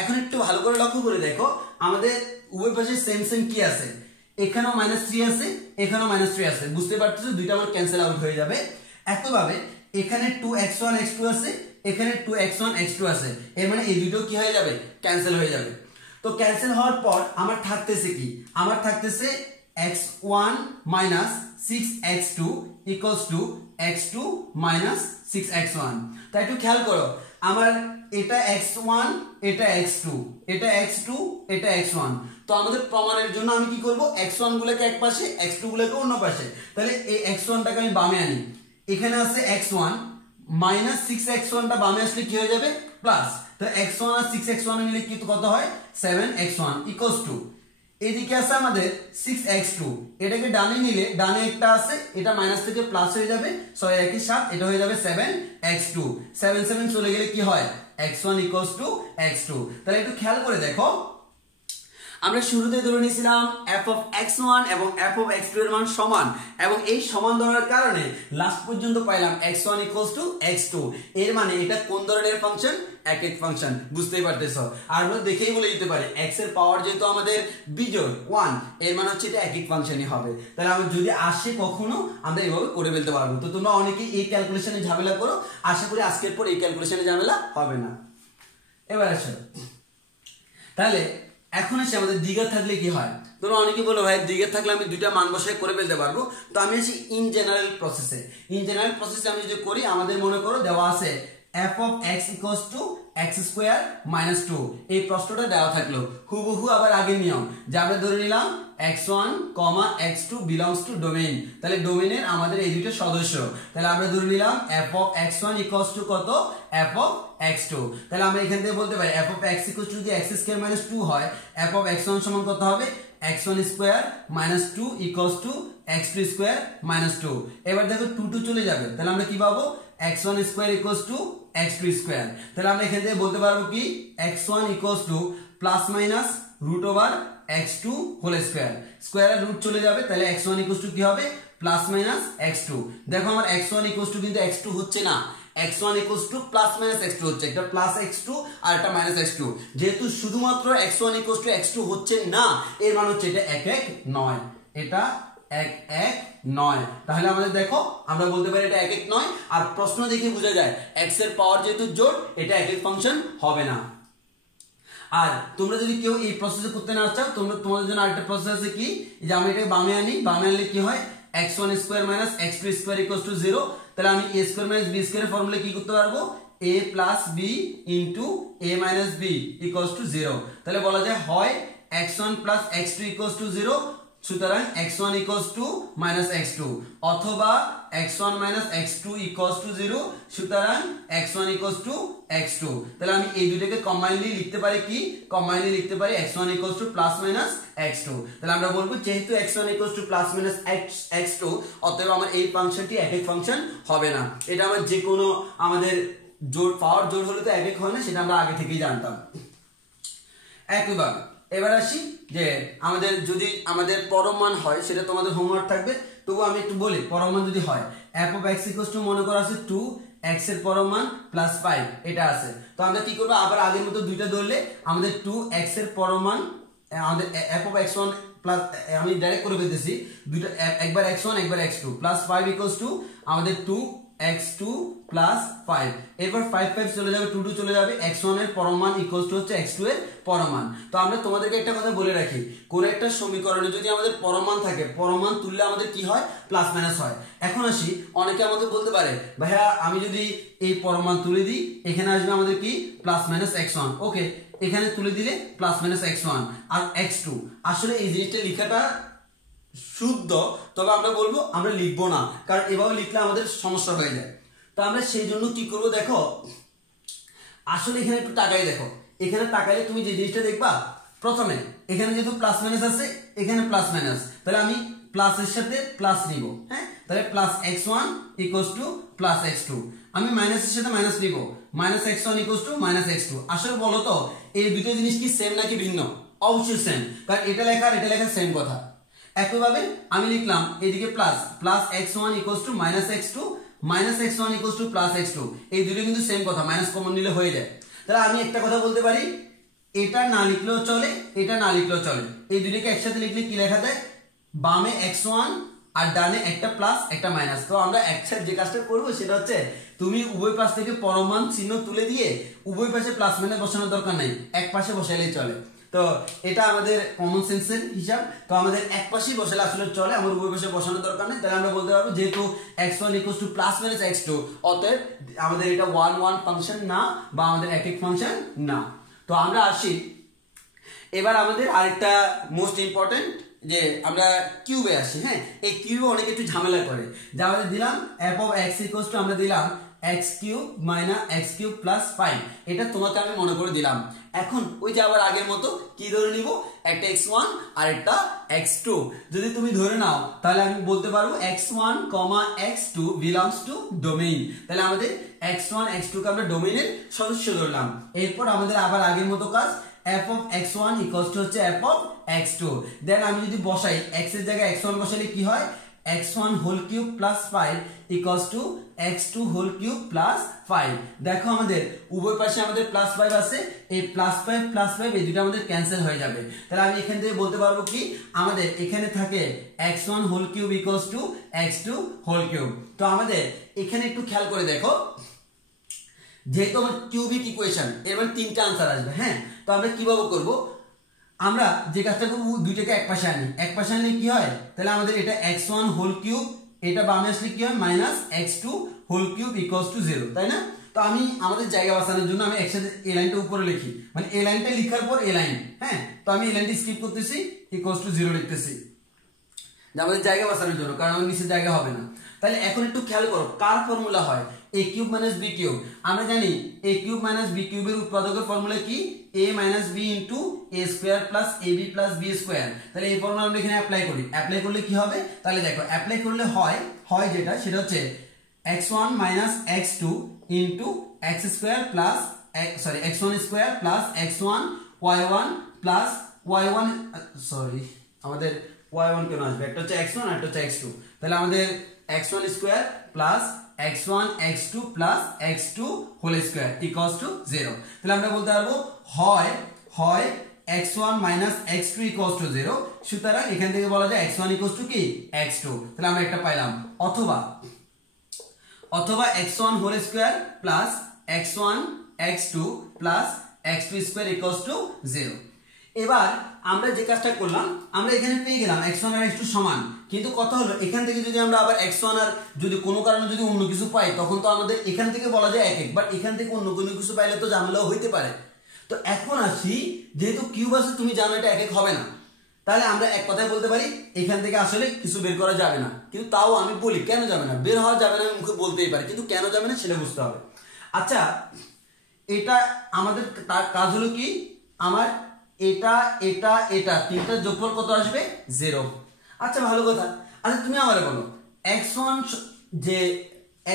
এখন একটু ভালো করে লক্ষ্য করে দেখো আমাদের উভয় পাশে সেম সেম কি আছে, এখানেও -3 আছে, এখানেও -3 আছে, বুঝতে পারতেছো দুইটা আমার ক্যান্সেল আউট হয়ে যাবে। একইভাবে এখানে 2x1 x2 আছে, এখানে 2x1 x2 আছে, এর মানে এই দুটো কি হয়ে যাবে, ক্যান্সেল হয়ে যাবে। তো ক্যান্সেল হওয়ার পর আমার থাকতেছে কি, আমার থাকতেছে x1 - 6x2 = x2 - 6x1। তাই একটু খেয়াল করো, আমার এটা x1, এটা x2, এটা x2, এটা x1। তো আমাদের প্রমাণের জন্য আমি কি করব, x1 গুলোকে এক পাশে, x2 গুলোকে অন্য পাশে, তাহলে এই x1 টাকে আমি বামে আনি, এখানে আছে x1 -6x1 টা বামে আসলে কি হয়ে যাবে, প্লাস, তো x1 আর 6x1 মিলে কি কত হয় 7x1 = এদিকে আছে আমাদের 6x2, এটাকে ডানে নিলে ডানে একটা আছে, এটা মাইনাস থেকে প্লাস হয়ে যাবে, 6 1 7, এটা হয়ে যাবে 7x2, 7 7 চলে গেলে কি হয় x1 = x2। তাহলে একটু খেয়াল করে দেখো, আমরা শুরুতে ধরে নিয়েছিলাম f(x1) এবং f(x2) এর মান সমান, এবং এই সমান ধরার কারণে লাস্ট পর্যন্ত পাইলাম x1 = x2। এর মানে এটা কোন ধরনের ফাংশন, একক ফাংশন, বুঝতেই পারতেছো। আর আমরা দেখেই বলে দিতে পারি x এর পাওয়ার যেহেতু আমাদের বিজোড় 1, এর মানে হচ্ছে এটা একক ফাংশনই হবে। তাহলে আমরা যদি আসে কখনো আমরা এইভাবে করে ফেলতে পারবো। তো তোমরা অনেকেই এই ক্যালকুলেশনে ঝামেলা করো, আশা করি আজকের পর এই ক্যালকুলেশনে ঝামেলা হবে না। এবার আসো, তাহলে এখন আসে আমাদের দ্বিঘাত থাকলে কি হয়, তোমরা অনেকে বলো ভাই দ্বিঘাত থাকলে আমি দুইটা মান বসায় করে ফেলতে পারবো। তো আমি আসি ইন জেনারেল প্রসেসে। ইন জেনারেল প্রসেসে আমি যদি করি, আমাদের মনে করো দেওয়া আছে f(x) = x² - 2, এই প্রশ্নটা দেওয়া থাকলো হুবহু আবার আগের নিয়ম, যে আমরা ধরে নিলাম x1, x2 belongs to domain, তাহলে ডোমেইনের আমাদের এই দুটো সদস্য, তাহলে আমরা ধরে নিলাম f(x1) = কত, f(x2), তাহলে আমরা এখান থেকে বলতে পারি f(x) = যদি x² - 2 হয়, f(x1) সমান কত হবে, x1² - 2 = x2² - 2। এবার দেখো 2 2 চলে যাবে, তাহলে আমরা কি পাবো, x1² = x2²। তাহলে আমরা এখান থেকে বলতে পারবো কি x1 = ±√x2 whole square, স্কয়ারের root চলে যাবে, তাহলে x1 = কি হবে, ±x2। দেখো আমার x1 = কিন্তু x2 হচ্ছে না, x1 = ±x2 হচ্ছে, একটা +x2 আর একটা -x2। যেহেতু শুধুমাত্র x1 = x2 হচ্ছে না, এর মানে হচ্ছে এটা এক নয়, এটা এক নয়। তাহলে আমাদের দেখো আমরা বলতে পারি এটা এক নয়, আর প্রশ্ন দেখে বোঝা যায় x এর পাওয়ার যেহেতু জোড়, এটা একক ফাংশন হবে না। আর তোমরা যদি কেউ এই প্রসেসে করতে না চাও, তোমাদের জন্য আরেকটা প্রসেস আছে কি, যে আমি এটা বামে আনি, বামে আনলে কি হয় x1² - x2² = 0। তাহলে আমি a² - b² এর ফর্মুলা কি করতে পারবো, a + b * a - b = 0। তাহলে বলা যায় হয় x1 + x2 = 0, সুতরাং x1 = -x2, অথবা x1 - x2 = 0, সুতরাং x1 = x2। তাহলে আমি এই দুটোকে কম্বাইনলি লিখতে পারি কি, কম্বাইনলি লিখতে পারি x1 = +-x2। তাহলে আমরা বলবো যেহেতু x1 = +-x2, অতএব আমার এই ফাংশনটি একক ফাংশন হবে না। এটা আমার যে কোনো আমাদের জোড় পাওয়ার জোড় হলে তো একক হয় না, সেটা আমরা আগে থেকেই জানতাম। একইভাবে এবার আসি যে আমাদের যদি আমাদের পরম মান হয়, সেটা তোমাদের হোমওয়ার্ক থাকবে, তবু আমি একটু বলি। পরম মান যদি হয় f(x) = মনে করা আছে 2, x এর পরম মান +5, এটা আছে। তো আমরা কি করব, আবার আগের মতো দুইটা ধরলে আমাদের 2x এর পরম মান, আমাদের f(x1) আমি ডাইরেক্ট করে ফেলতেছি, দুইটা একবার x1 একবার x2, +5 = আমাদের 2 x2 প্লাস 5 এরপর 5 5 চলে যাবে 2 2 চলে যাবে x1 এর পরমান ইকুয়ালস টু হচ্ছে x2 এর পরমান। তো আমরা তোমাদেরকে একটা কথা বলে রাখি, কোন একটা সমীকরণে যদি আমাদের পরমান থাকে, পরমান তুললে আমাদের কি হয়, প্লাস মাইনাস হয়। এখন আসি, অনেকে আমাকে বলতে পারে ভাইয়া আমি যদি এই পরমান তুলে দিই এখানে আসবে আমাদের কি প্লাস মাইনাস x1, ওকে এখানে তুলে দিলে প্লাস মাইনাস x1 আর x2। আসলে এই জিনিসটা লেখাটা শুদ্ধ, তবে আমরা বলবো আমরা লিখবো না, কারণ এভাবে লিখলে আমাদের সমস্যা হয়ে যায়। তো আমরা সেই জন্য কি করবো দেখো, আসলে এখানে একটু তাকাই দেখো, এখানে তাকাইলে তুমি যে জিনিসটা দেখবা, প্রথমে এখানে যেহেতু প্লাস মাইনাস আছে এখানে প্লাস মাইনাস, তাহলে আমি প্লাসের সাথে প্লাস নিব, হ্যাঁ তাহলে plus x1 equals to plus x2, আমি মাইনাসের সাথে মাইনাস নিব, minus x1 equals to minus x2। আসলে বলো তো এই দুটো জিনিস কি সেম নাকি ভিন্ন? অবশ্যই সেম, কারণ এটা লেখা আর এটা লেখা সেম কথা। একইভাবে আমি লিখলাম এদিকে plus plus x1 equals to minus x2, minus x1 equals to plus x2, এই দুটো কিন্তু সেম কথা, মাইনাস কমন নিলে হয়ে যায়। তাহলে আমি একটা কথা বলতে পারি, এটা না লিখলেও চলে এটা না লিখলেও চলে, এই দুটোকে একসাথে লিখলে কি লেখা যায়, বামে x1 আর ডানে একটা প্লাস একটা মাইনাস। তো আমরা একসাথে যে কাজটা করবো সেটা হচ্ছে, তুমি উভয় পাশ থেকে পরমান চিহ্ন তুলে দিয়ে উভয় পাশে প্লাস মাইনাস বসানোর দরকার নাই, এক পাশে বসাইলেই চলে। তো এটা আমাদের কমন সেন্সের হিসাব, তো আমাদের এক পাশেই বসালে আসলে চলে, আমার উভয় পাশে বসানোর দরকার নেই। তাহলে আমরা বলতে পারবো যেহেতু x1 equals to plus minus x2, অতএব আমাদের এটা 1 1 ফাংশন না, বা আমাদের এক এক ফাংশন না। তো আমরা আসি এবার আমাদের আরেকটা মোস্ট ইম্পর্টেন্ট, যে আমরা কিউবে আসি। হ্যাঁ, এই কিউবে অনেকে একটু ঝামেলা করে, যা আমাদের দিলাম f of x equals to আমরা দিলাম x cube minus x cube plus 5, এটা তোমাকে আমি মনে করে দিলাম। এখন ওই যে আবার আগের মতো কি ধরে নিব, একটা x1 আর একটা x2 যদি তুমি ধরে নাও, তাহলে আমি বলতে পারবো x1, x2 belongs to domain. তাহলে আমাদের x1 x2 কে আমরা ডোমেইনের সদস্য ধরলাম। এরপর আমাদের আবার আগের মতো কাজ, f of x1 equals to হচ্ছে f of x2, দেন আমি যদি বসাই x এর জায়গায় x1 বসালে কি হয়, x1 whole cube plus 5 equals to x2 whole cube plus 5। দেখো আমাদের উভয় পাশে আমাদের প্লাস 5 আছে, এই প্লাস 5 প্লাস 5 এই দুটো আমাদের ক্যান্সেল হয়ে যাবে। তাহলে আমি এখান থেকে বলতে পারবো কি, আমাদের এখানে থাকে x1 whole cube equals to x2 whole cube. তো আমাদের এখানে একটু খেয়াল করে দেখো, যেহেতু আমার কিউবিক ইকুয়েশন, এর মানে তিনটা আনসার আসবে। হ্যাঁ, তো আমরা কিভাবে করব, আমরা যে কাজটা করবো দুইটাকে এক পাশে আনি, এক পাশে আনলে কি হয়, তাহলে আমাদের এটা x1 হোল কিউব, এটা বামে আসলে কি হয় minus x2 whole cube equals to 0, তাই না? তো আমি আমাদের জায়গা বাঁচানোর জন্য আমি একসাথে এই লাইনটা উপরে লিখি, মানে এই লাইনটা লেখার পর এই লাইন, হ্যাঁ তো আমি এই লাইনটা স্কিপ করতেছি, ইকুয়ালস টু 0 লিখতেছি আমাদের জায়গা বাঁচানোর জন্য, কারণ আমার নিচে জায়গা হবে না। তাহলে এখন একটু খেয়াল করো কার ফর্মুলা হয়, a cube minus b cube. আমরা জানি a কিউব মাইনাস b কিউবের উৎপাদকের ফর্মুলা কি, a minus b into a square plus ab plus b square. তাহলে এই ফর্মুলা আমরা এখানে অ্যাপ্লাই করি, অ্যাপ্লাই করলে কি হবে, তাহলে দেখো অ্যাপ্লাই করলে হয় যেটা সেটা হচ্ছে x1 minus x2 into x square plus x1 square plus x1 y1 plus y1 আমাদের y1 কেন আসবে, একটা হচ্ছে x1 আর একটা হচ্ছে x2। তাহলে আমাদের x1 square plus x1 x2 plus x2 whole square equals to 0। তাহলে আমরা বলতে পারবো হয় x1 minus x2 equals to 0, সুতরাং এখান থেকে বলা যায় x1 ইকুয়ালস টু কি x2। তাহলে আমরা একটা পাইলাম, অথবা x1 whole square plus x1 x2 plus x2 square equals to 0। এবার আমরা যে কাজটা করলাম, আমরা এখানে পেয়ে গেলাম x1 আর x2 সমান, কিন্তু কথা হলো এখান থেকে যদি আমরা আবার x1 আর যদি কোনো কারণে যদি অন্য কিছু পাই, তখন তো আমাদের এখান থেকে বলা যায় এক এক, বাট এখান থেকে অন্য কোনো কিছু পাইলে তো ঝামেলাও হইতে পারে। তো এখন আসি, যেহেতু কিউব আছে তুমি জানো এটা এক এক হবে না, তাহলে আমরা এক কথায় বলতে পারি এখান থেকে আসলে কিছু বের করা যাবে না। কিন্তু তাও আমি বলি কেন যাবে না, বের হওয়া যাবে না আমি মুখে বলতেই পারি, কিন্তু কেন যাবে না সেটা বুঝতে হবে। আচ্ছা, এটা আমাদের কাজ হলো কি, আমার এটা তিনটার যোগফল কত আসবে, 0। আচ্ছা ভালো কথা। আচ্ছা তুমি আমারে বলো, x1 যে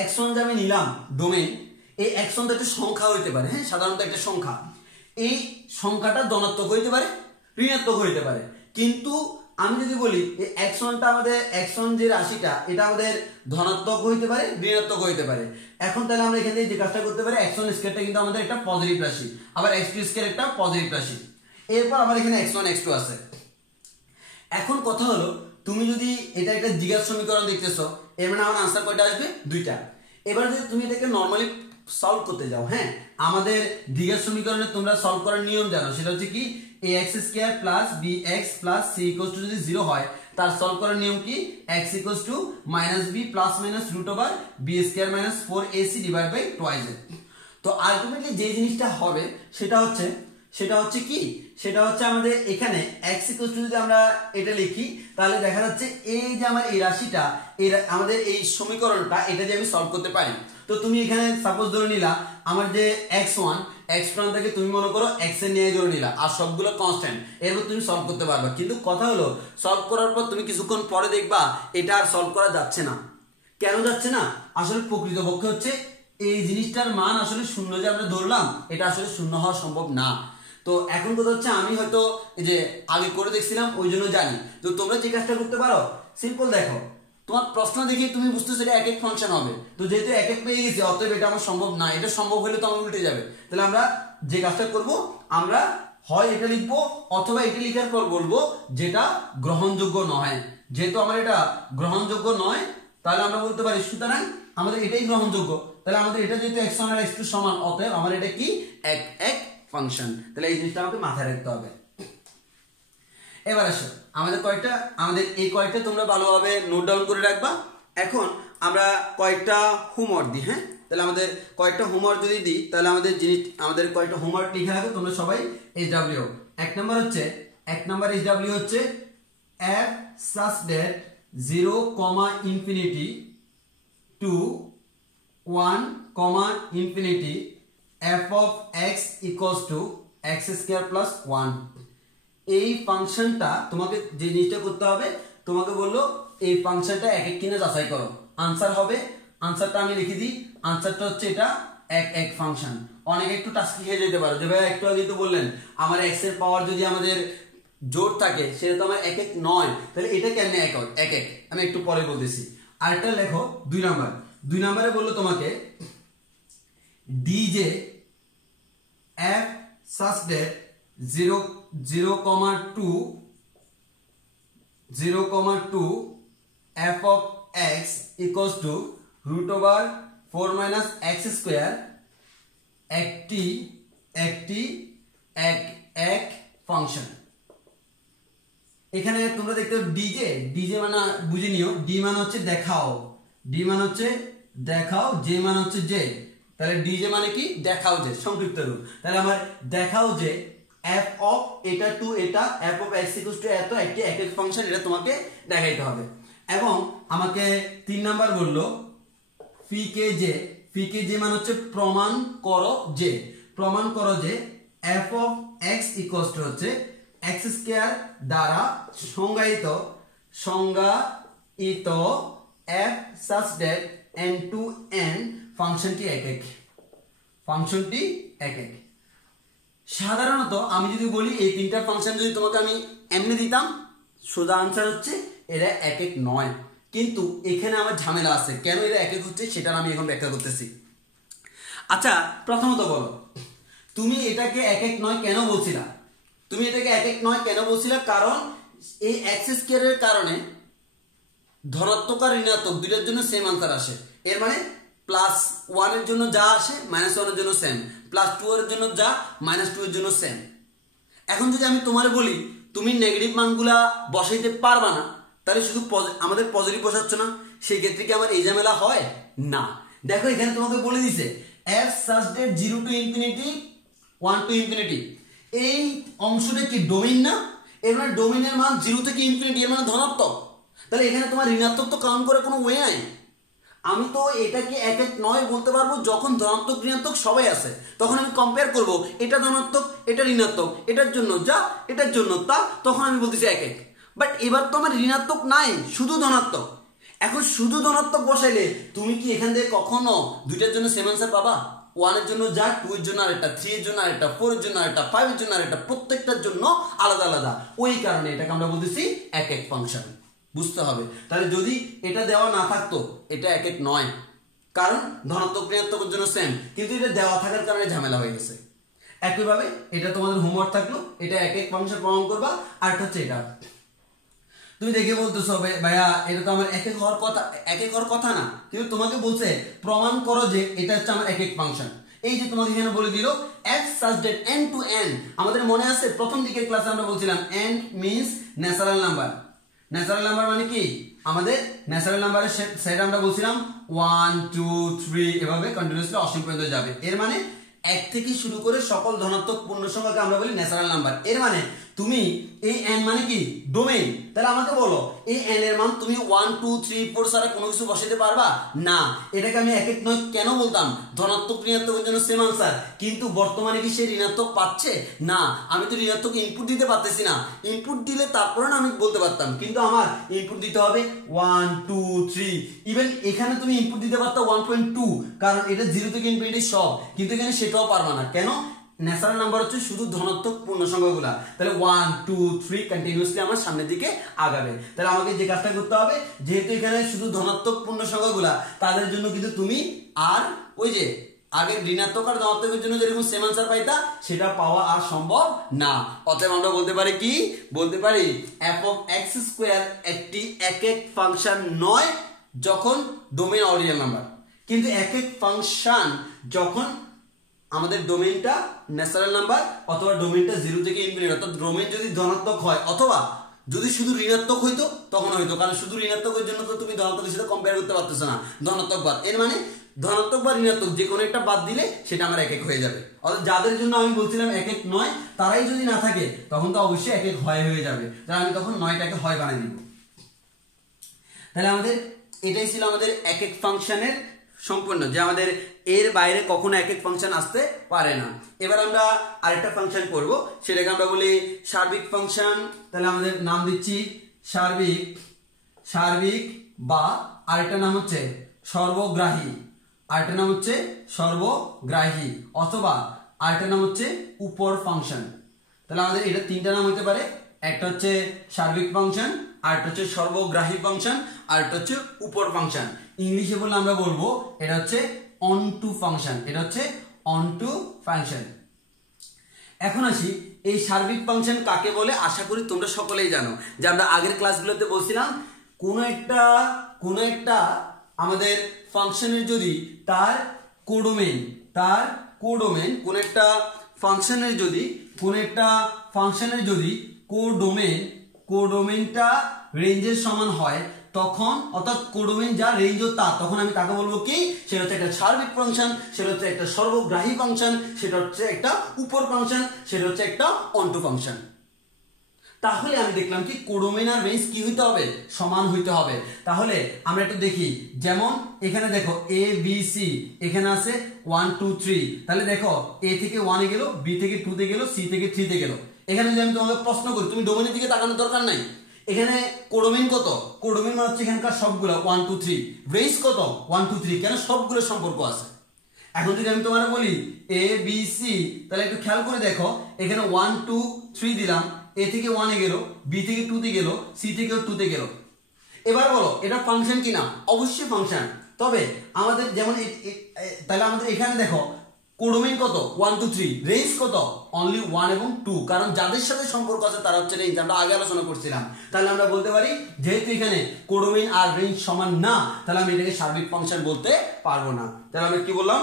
x1 যে আমি নিলাম ডোমেইন, এই x1 তো একটা সংখ্যা হইতে পারে, হ্যাঁ সাধারণত একটা সংখ্যা, এই সংখ্যাটা ধনাত্মক হইতে পারে, ঋণাত্মক হইতে পারে। কিন্তু আমি যদি বলি x1টা আমাদের x1 যে রাশিটা এটা আমাদের ধনাত্মক হইতে পারে, ঋণাত্মক হইতে পারে। এখন তাহলে আমরা এখান থেকে যে কাজটা করতে পারি, x1 স্কয়ারটা কিন্তু আমাদের একটা পজিটিভ রাশি, আবার x2 স্কয়ার একটা পজিটিভ রাশি, এরপর আমার এখানে x1 x2 আছে। এখন কথা হলো, তুমি যদি এটা একটা দ্বিঘাত সমীকরণ দেখতেছো, এর মানে আমার আনসার কয়টা আসবে, দুইটা। এবার যদি তুমি এটাকে নর্মালি সলভ করতে যাও, হ্যাঁ আমাদের দ্বিঘাত সমীকরণে তোমরা সলভ করার নিয়ম জানো, সেটা হচ্ছে কি ax square plus bx plus c equal to যদি 0 হয় তার সলভ করার নিয়ম কি x equal to -b plus minus root over b square minus 4ac divide by twice a. তো আলটিমেটলি যে জিনিসটা হবে সেটা হচ্ছে কি সেটা হচ্ছে আমাদের এখানে x ইকুয়াল টু যদি আমরা এটা লিখি তাহলে দেখা যাচ্ছে এই যে আমার এই রাশিটা আমাদের এই সমীকরণটা এটা যে আমি সলভ করতে পারি। তো তুমি এখানে সাপোজ ধরে নিলা আমার যে x1 থেকে তুমি মনে করো x এর নিয়ে ধরে নিলা আর সবগুলো কনস্ট্যান্ট, এরপর তুমি সলভ করতে পারবা। কিন্তু কথা হলো সলভ করার পর তুমি কিছুক্ষণ পরে দেখবা এটা আর সলভ করা যাচ্ছে না। কেন যাচ্ছে না? আসলে প্রকৃতপক্ষে হচ্ছে এই জিনিসটার মান আসলে শূন্য যে আমরা ধরলাম এটা আসলে শূন্য হওয়া সম্ভব না। তো এখন কথা হচ্ছে আমি হয়তো এই যে আগে করে দেখছিলাম ওই জন্য জানি। তো তোমরা যে কাজটা করতে পারো সিম্পল, দেখো তোমার প্রশ্ন দেখে তুমি বুঝতেছো এটা এক এক ফাংশন হবে, তো যেহেতু এক এক পেয়ে গেছি অতএব এটা আমার সম্ভব না, এটা সম্ভব হলে তো আমার উল্টে যাবে। তাহলে আমরা যে কাজটা করব আমরা হয় এটা লিখবো অথবা এটা লিখার পর বলবো যেটা গ্রহণযোগ্য নয়। যেহেতু আমার এটা গ্রহণযোগ্য নয় তাহলে আমরা বলতে পারি সুতরাং আমাদের এটাই গ্রহণযোগ্য, তাহলে আমাদের এটা যেহেতু x1 আর x2 সমান অতএব আমার এটা কি এক এক ফাংশন। তাহলে এই জিনিসটা আমাকে মাথায় রাখতে হবে। এবার আসো আমাদের এই কয়েকটা তোমরা ভালোভাবে নোট ডাউন করে রাখবা। এখন আমরা কয়েকটা হোমওয়ার্ক দিই, হ্যাঁ তাহলে আমাদের কয়েকটা হোমওয়ার্ক যদি দিই তাহলে আমাদের কয়েকটা হোমওয়ার্ক লিখে রাখো তোমরা সবাই। SW এক নাম্বার হচ্ছে f such that 0, infinity to 1, infinity f of x equals to x square plus 1। এই ফাংশনটা তোমাকে যে জিনিসটা করতে হবে তোমাকে বললো এই ফাংশনটা এক এক কিনা যাচাই করো। আনসারটা আমি লিখে দিই। আনসারটা হচ্ছে এটা এক এক ফাংশন। অনেকে একটু টাস্কি খেয়ে যেতে পারো যে ভাই একটু আগে তো বললেন আমার x এর পাওয়ার যদি আমাদের জোর থাকে সেটা তো আমার এক এক নয়, তাহলে এটা কেমনে এক এক আমি একটু পরে বলতেছি। আরেকটা লেখো 2 নম্বরে বললো তোমাকে dj f such that 0, 2 f of x equals to root over 4 minus x square একটি এক ফাংশন। এখানে তোমরা দেখতে ডিজে মানে বুঝে নিও, ডি মানে হচ্ছে দেখাও, জে মানে হচ্ছে যে, তাহলে ডিজে মানে কি দেখাও যে সংক্ষিপ্ত রূপ। তাহলে আমার দেখাও যে f of এটা টু এটা f of x equals to এত একটি এক এক ফাংশন, এটা তোমাকে দেখাইতে হবে। এবং আমাকে 3 নাম্বার বললো ফি কে জে মানে হচ্ছে প্রমাণ করো যে f of x equals to হচ্ছে x স্কয়ার দ্বারা সংজ্ঞায়িত f such that n to n ফাংশনটি এক এক। সাধারণত আমি যদি বলি এই তিনটা ফাংশন যদি তোমাকে আমি এমনি দিতাম সোজা আনসার হচ্ছে এরা এক এক নয়, কিন্তু এখানে আমার ঝামেলা আছে। কেন এরা এক এক হচ্ছে সেটা আমি এখন ব্যাখ্যা করতেছি। আচ্ছা প্রথমত বলো তুমি এটাকে এক এক নয় কেন বলছিলা? কারণ এই x স্কয়ারের কারণে ধনাত্মক আর ঋণাত্মক দুইটার জন্য সেম আনসার আসে। এর মানে +1 এর জন্য যা আসে -1 এর জন্য সেম, +2 এর জন্য যা -2 এর জন্য সেম। এখন যদি আমি তোমারে বলি তুমি নেগেটিভ মানগুলা বসাইতে পারবা না, তাহলে শুধু আমাদের পজিটিভ বসাচ্ছ না, সেই ক্ষেত্রে কি আমার এই ঝামেলা হয় না? দেখো এখানে তোমাকে বলে দিছে f such that 0 to infinity 1 to infinity, এই অংশটা কি ডোমেইন না? এর মানে ডোমেইনের মান 0 থেকে ইনফিনিটি, এর মানে ধনাত্মক। তাহলে এখানে তোমার ঋণাত্মক তো কাউন্ট করে কোনো ওয়ে নাই। আমি তো এটাকে এক এক নয় বলতে পারবো যখন ধনাত্মক ঋণাত্মক সবাই আছে, তখন আমি কম্পেয়ার করব এটা ধনাত্মক এটা ঋণাত্মক, এটার জন্য যা এটার জন্য তা, তখন আমি বলতেছি এক এক। বাট এবার তো আমার ঋণাত্মক নাই, শুধু ধনাত্মক। এখন শুধু ধনাত্মক বসাইলে তুমি কি এখান থেকে কখনো দুইটার জন্য সেম আনসার পাবা? 1 এর জন্য যা, 2 এর জন্য আরেকটা, 3 এর জন্য আরেকটা, 4 এর জন্য আরেকটা, 5 এর জন্য আরেকটা, প্রত্যেকটার জন্য আলাদা আলাদা। ওই কারণে এটাকে আমরা বলতেছি এক এক ফাংশন। বুঝতে হবে। তাহলে যদি এটা দেওয়া না থাকতো এটা এক এক নয়, কারণ ধনাত্মক ঋণাত্মকের জন্য সেম, কিন্তু এটা দেওয়া থাকার কারণে ঝামেলা হয়ে গেছে। একইভাবে এটা তোমাদের হোমওয়ার্ক থাকলো, এটা এক এক ফাংশন প্রমাণ করবা। আর হচ্ছে এটা তুমি দেখে বলতেছো ভাইয়া এটা তো আমার একক হওয়ার কথা না, কিন্তু তোমাকে বলছে প্রমাণ করো যে এটা হচ্ছে আমার একক ফাংশন। এই যে তোমাকে এখানে বলে দিল f such that n to n, আমাদের মনে আছে প্রথম দিকের ক্লাসে আমরা বলছিলাম n means natural number. Natural number মানে কি, আমাদের ন্যাচারাল নাম্বারের সেট আমরা বলছিলাম 1 2 3 এভাবে কন্টিনিউয়াসলি অসীম পর্যন্ত যাবে। এর মানে এক থেকে শুরু করে সকল ধনাত্মক পূর্ণ সংখ্যাকে আমরা বলি ন্যাচারাল নাম্বার। এর মানে তুমি এই n মানে কি ডোমেইন, তাহলে আমাকে বলো এই n এর মান তুমি 1 2 3 4 ছাড়া কোনো কিছু বসাতে পারবা না। এটাকে আমি এক এক নয় কেন বলতাম, ধনাত্মক ঋণাত্মকের জন্য সেম আনসার, কিন্তু বর্তমানে কি সে ঋণাত্মক পাচ্ছে না, আমি তো ঋণাত্মক ইনপুট দিতে পারতেছি না। ইনপুট দিলে তারপরে না আমি বলতে পারতাম, কিন্তু আমার ইনপুট দিতে হবে 1 2 3, ইভেন এখানে তুমি ইনপুট দিতে পারতো 1.2, কারণ এটা 0 থেকে ইনফিনিটি সব, কিন্তু এখানে সেটাও পারবা না। কেন, ন্যাচারাল নাম্বার হচ্ছে শুধু ধনাত্মক পূর্ণ সংখ্যাগুলা। তাহলে 1 2 3 কন্টিনিউয়াসলি আমার সামনের দিকে আগাবে। তাহলে আমাকে যে কাজটা করতে হবে, যেহেতু এখানে শুধু ধনাত্মক পূর্ণ সংখ্যাগুলা, তাদের জন্য কিন্তু তুমি আর ওই যে আগে ঋণাত্মক আর ধনাত্মকের জন্য যেরকম সেম আনসার পাইতা সেটা পাওয়া আর সম্ভব না। অতএব আমরা বলতে পারি কি, বলতে পারি f of x স্কয়ার একটি একক ফাংশন নয় যখন ডোমেইন অড রিয়েল নাম্বার, কিন্তু একক ফাংশন যখন আমাদের ডোমেইনটা ন্যাচারাল নাম্বার অথবা ডোমেইনটা 0 থেকে ইনফিনিটি, অর্থাৎ ডোমেইন যদি ধনাত্মক হয় অথবা যদি শুধু ঋণাত্মক হইতো তখন হইতো, কারণ শুধু ঋণাত্মকের জন্য তো তুমি ধনাত্মকের সাথে কম্পেয়ার করতে পারতেছ না, ধনাত্মক বাদ। এর মানে ধনাত্মক বা ঋণাত্মক যে কোনো একটা বাদ দিলে সেটা আমার এক এক হয়ে যাবে। অর্থাৎ যাদের জন্য আমি বলছিলাম এক এক নয়, তারাই যদি না থাকে তখন তো অবশ্যই এক এক হয় হয়ে যাবে, তাহলে আমি তখন 9টাকে হয় বানিয়ে দিব। তাহলে আমাদের এটাই ছিল আমাদের এক এক ফাংশনের সম্পূর্ণ, যে আমাদের এর বাইরে কখনো এক এক ফাংশন আসতে পারে না। এবার আমরা আরেকটা ফাংশন করব, সেটাকে আমরা বলি সার্বিক ফাংশন। তাহলে আমাদের নাম দিচ্ছি সার্বিক বা আরেকটা নাম হচ্ছে সর্বগ্রাহী, আরেকটা নাম হচ্ছে সর্বগ্রাহী, অথবা আরেকটা নাম হচ্ছে উপর ফাংশন। তাহলে আমাদের এটা তিনটা নাম হতে পারে, একটা হচ্ছে সার্বিক ফাংশন, আরেকটা হচ্ছে সর্বগ্রাহী ফাংশন, আরেকটা হচ্ছে উপর ফাংশন। ইংলিশে বললে আমরা বলবো এটা হচ্ছে অনটু ফাংশন, এটা হচ্ছে অনটু ফাংশন। এখন আসি এই সার্বিক ফাংশন কাকে বলে, আশা করি তোমরা সকলেই জানো, যে আমরা আগের ক্লাসগুলোতে বলছিলাম কোন একটা আমাদের ফাংশনের যদি তার কোডোমেইন কোন একটা ফাংশনের যদি কোডোমেইনটা রেঞ্জের সমান হয়, তখন অর্থাৎ কোডোমেইন যা রেঞ্জ তা, তখন আমি তাকে বলবো কি, সেটা হচ্ছে একটা সার্বিক ফাংশন, সেটা হচ্ছে একটা সর্বগ্রাহী ফাংশন, সেটা হচ্ছে একটা উপর ফাংশন, সেটা হচ্ছে একটা অনটু ফাংশন। তাহলে আমি দেখলাম কি কোডোমেইন আর রেঞ্জ কি হইতে হবে, সমান হইতে হবে। তাহলে আমরা একটু দেখি, যেমন এখানে দেখো a b c, এখানে আছে 1 2 3, তাহলে দেখো a থেকে 1 এ গেল, b থেকে 2 তে গেল, c থেকে 3 তে গেল। এখানে যদি আমি তোমাকে প্রশ্ন করি, তুমি ডোমেইনের দিকে তাকানোর দরকার নাই, এখানে কোডোমেইন কত, কোডোমেইন মানে হচ্ছে এখানকার সবগুলো 1 2 3, রেঞ্জ কত 1 2 3, কেন সবগুলো সম্পর্ক আছে। এখন যদি আমি তোমাকে বলি a b c, তাহলে একটু খেয়াল করে দেখো, এখানে 1 2 3 দিলাম, a থেকে 1 এ গেল, b থেকে 2 তে গেল, c থেকে 2 তে গেল। এবার বলো এটা ফাংশন কিনা, অবশ্যই ফাংশন। তবে আমাদের যেমন তাহলে আমাদের এখানে দেখো কোডোমেইন কত 1 2 3, রেঞ্জ কত অনলি 1 এবং 2, কারণ যাদের সাথে সম্পর্ক আছে তারা হচ্ছে রেঞ্জ, আমরা আগে আলোচনা করছিলাম। তাহলে আমরা বলতে পারি যেহেতু এখানে কোডোমেইন আর রেঞ্জ সমান না, তাহলে আমি এটাকে সার্বিক ফাংশন বলতে পারবো না। তাহলে আমি কি বললাম,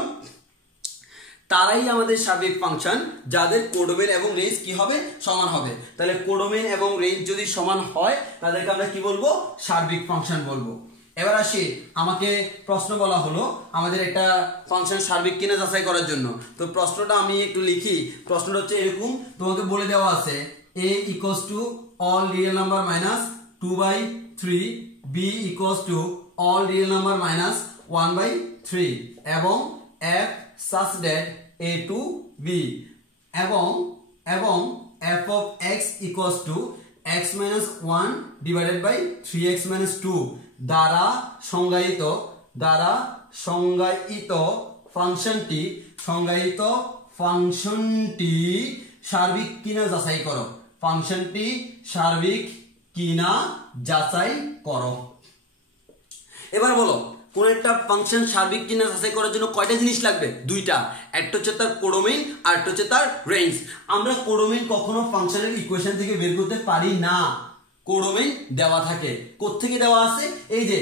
তারাই আমাদের সার্বিক ফাংশন যাদের কোডোমেইন এবং রেঞ্জ কি হবে, সমান হবে। তাহলে কোডোমেইন এবং রেঞ্জ যদি সমান হয় তাদেরকে আমরা কি বলবো, সার্বিক ফাংশন বলবো। এবার আসি, আমাকে প্রশ্ন বলা হলো আমাদের একটা ফাংশন সার্বিক কিনা যাচাই করার জন্য। তো প্রশ্নটা আমি একটু লিখি, প্রশ্নটা হচ্ছে এরকম, তোমাকে বলে দেওয়া আছে a equals to all real number minus 2/3, b equals to all real number minus 1/3, এবং f such that a to b, এবং f of x equals to x minus 1 divided by 3x minus 2 দ্বারা সংজ্ঞায়িত ফাংশনটি সার্বিক কিনা যাচাই করো, ফাংশনটি সার্বিক কিনা যাচাই করো। এবার বলো কোন একটা ফাংশন সার্বিক কিনা যাচাই করার জন্য কয়টা জিনিস লাগবে, দুইটা, একটা হচ্ছে তার কোডোমেইন আর একটা হচ্ছে তার রেঞ্জ। আমরা কোডোমেইন কখনো ফাংশনের ইকুয়েশন থেকে বের করতে পারি না, কোডোমেইন দেওয়া থাকে। কোত্থেকে দেওয়া আছে? এই যে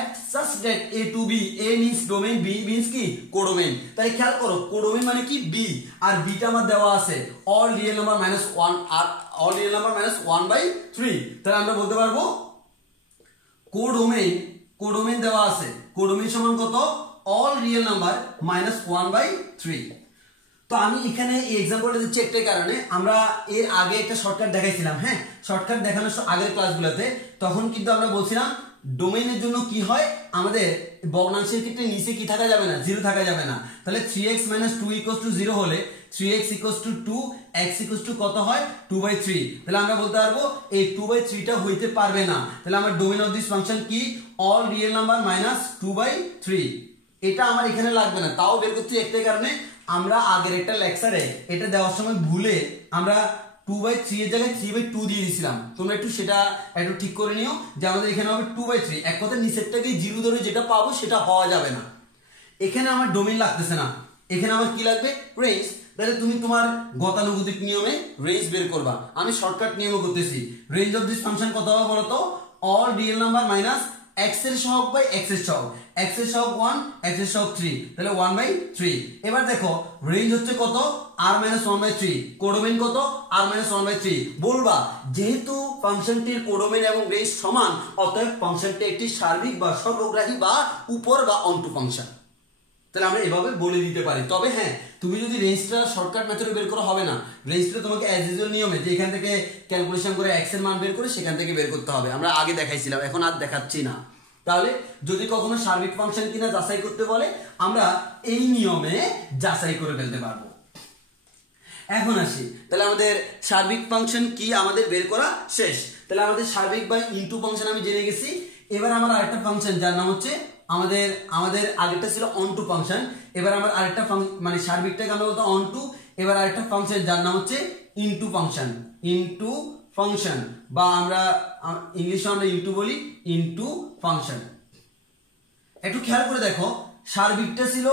f such that a to b, a means domain, b means কি কোডোমেইন। তাই খেয়াল করো কোডোমেইন মানে কি b, আর b টা আমার দেওয়া আছে all real number minus 1 আর all real number minus 1/3। তাহলে আমরা বলতে পারবো কোডোমেইন দেওয়া আছে, কোডোমেইন সমান কত? all real number minus 1/3। তো আমি এখানে এই एग्जांपलটা দিচ্ছি একটাই কারণে, আমরা এর আগে একটা শর্টকাট দেখাইছিলাম। হ্যাঁ, শর্টকাট দেখানোর আগের ক্লাসগুলোতে তখন কিন্তু আমরা বলছিলাম ডোমেইনের জন্য কি হয়, আমাদের ভগ্নাংশের ক্ষেত্রে নিচে কি থাকা যাবে না, 0 থাকা যাবে না। তাহলে 3x - 2 = 0 হলে 3x = 2, x = কত হয়? 2/3। তাহলে আমরা বলতে পারবো এই 2/3 টা হইতে পারবে না। তাহলে আমার ডোমেইন অফ দিস ফাংশন কি? all real number minus 2/3। এটা আমার এখানে লাগবে না, তাও বের করতে একটাই কারণে, আমরা আগের একটা লেকচারে এটা দেওয়ার সময় ভুলে আমরা 2/3 এর জায়গায় 3/2 দিয়ে দিয়েছিলাম। তোমরা সেটা একটু ঠিক করে নিও যে আমাদের এখানে হবে 2/3। এক কথা নিচেরটাকে 0 ধরে যেটা পাবো সেটা হওয়া যাবে না। এখানে আমার ডোমেইন লাগতেছে না, এখানে আমার কি লাগবে? রেঞ্জ। তাহলে তুমি তোমার গতানুগতিক নিয়মে রেঞ্জ বের করবা। আমি শর্টকাট নিয়মে করতেছি। রেঞ্জ অফ দিস ফাংশন কত হবে বলো তো? all real number minus x এর সহগ বাই x এর সহগ, x এর সহগ 1, x এর সহগ 3, তাহলে 1/3। এবার দেখো রেঞ্জ হচ্ছে কত? r - 1/3। কোডোমেইন কত? r - 1/3। বলবা যেহেতু ফাংশনটির কোডোমেইন এবং রেঞ্জ সমান, অতএব ফাংশনটি একটি সার্বিক বা সর্বগ্রাহী বা উপর বা অন্টু ফাংশন। তাহলে আমরা এভাবে বলে দিতে পারি। তবে হ্যাঁ, তুমি যদি রেঞ্জটা শর্টকাট মেথডে বের করা হবে না, রেঞ্জটা তোমাকে অ্যাজ ইউজুয়াল নিয়মে যে এখান থেকে ক্যালকুলেশন করে x এর মান বের করে সেখান থেকে বের করতে হবে। আমরা আগে দেখাইছিলাম, এখন আর দেখাচ্ছি না। তাহলে যদি কখনো সার্বিক ফাংশন কিনা যাচাই করতে বলে, আমরা এই নিয়মে যাচাই করে ফেলতে পারবো। এখন আসি, তাহলে আমাদের সার্বিক ফাংশন কি আমাদের বের করা শেষ। তাহলে আমাদের সার্বিক বাই ইনটু ফাংশন আমি জেনে গেছি। এবার আমার আরেকটা ফাংশন যার নাম হচ্ছে আমাদের আগেরটা ছিল অনটু ফাংশন, এবার আমার আরেকটা মানে সার্বিকটাকে আমরা বলতো অনটু, এবার আরেকটা ফাংশন যার নাম হচ্ছে ইনটু ফাংশন, বা আমরা ইংলিশে আমরা ইনটু বলি, ইনটু ফাংশন। একটু খেয়াল করে দেখো, সার্বিকটা ছিল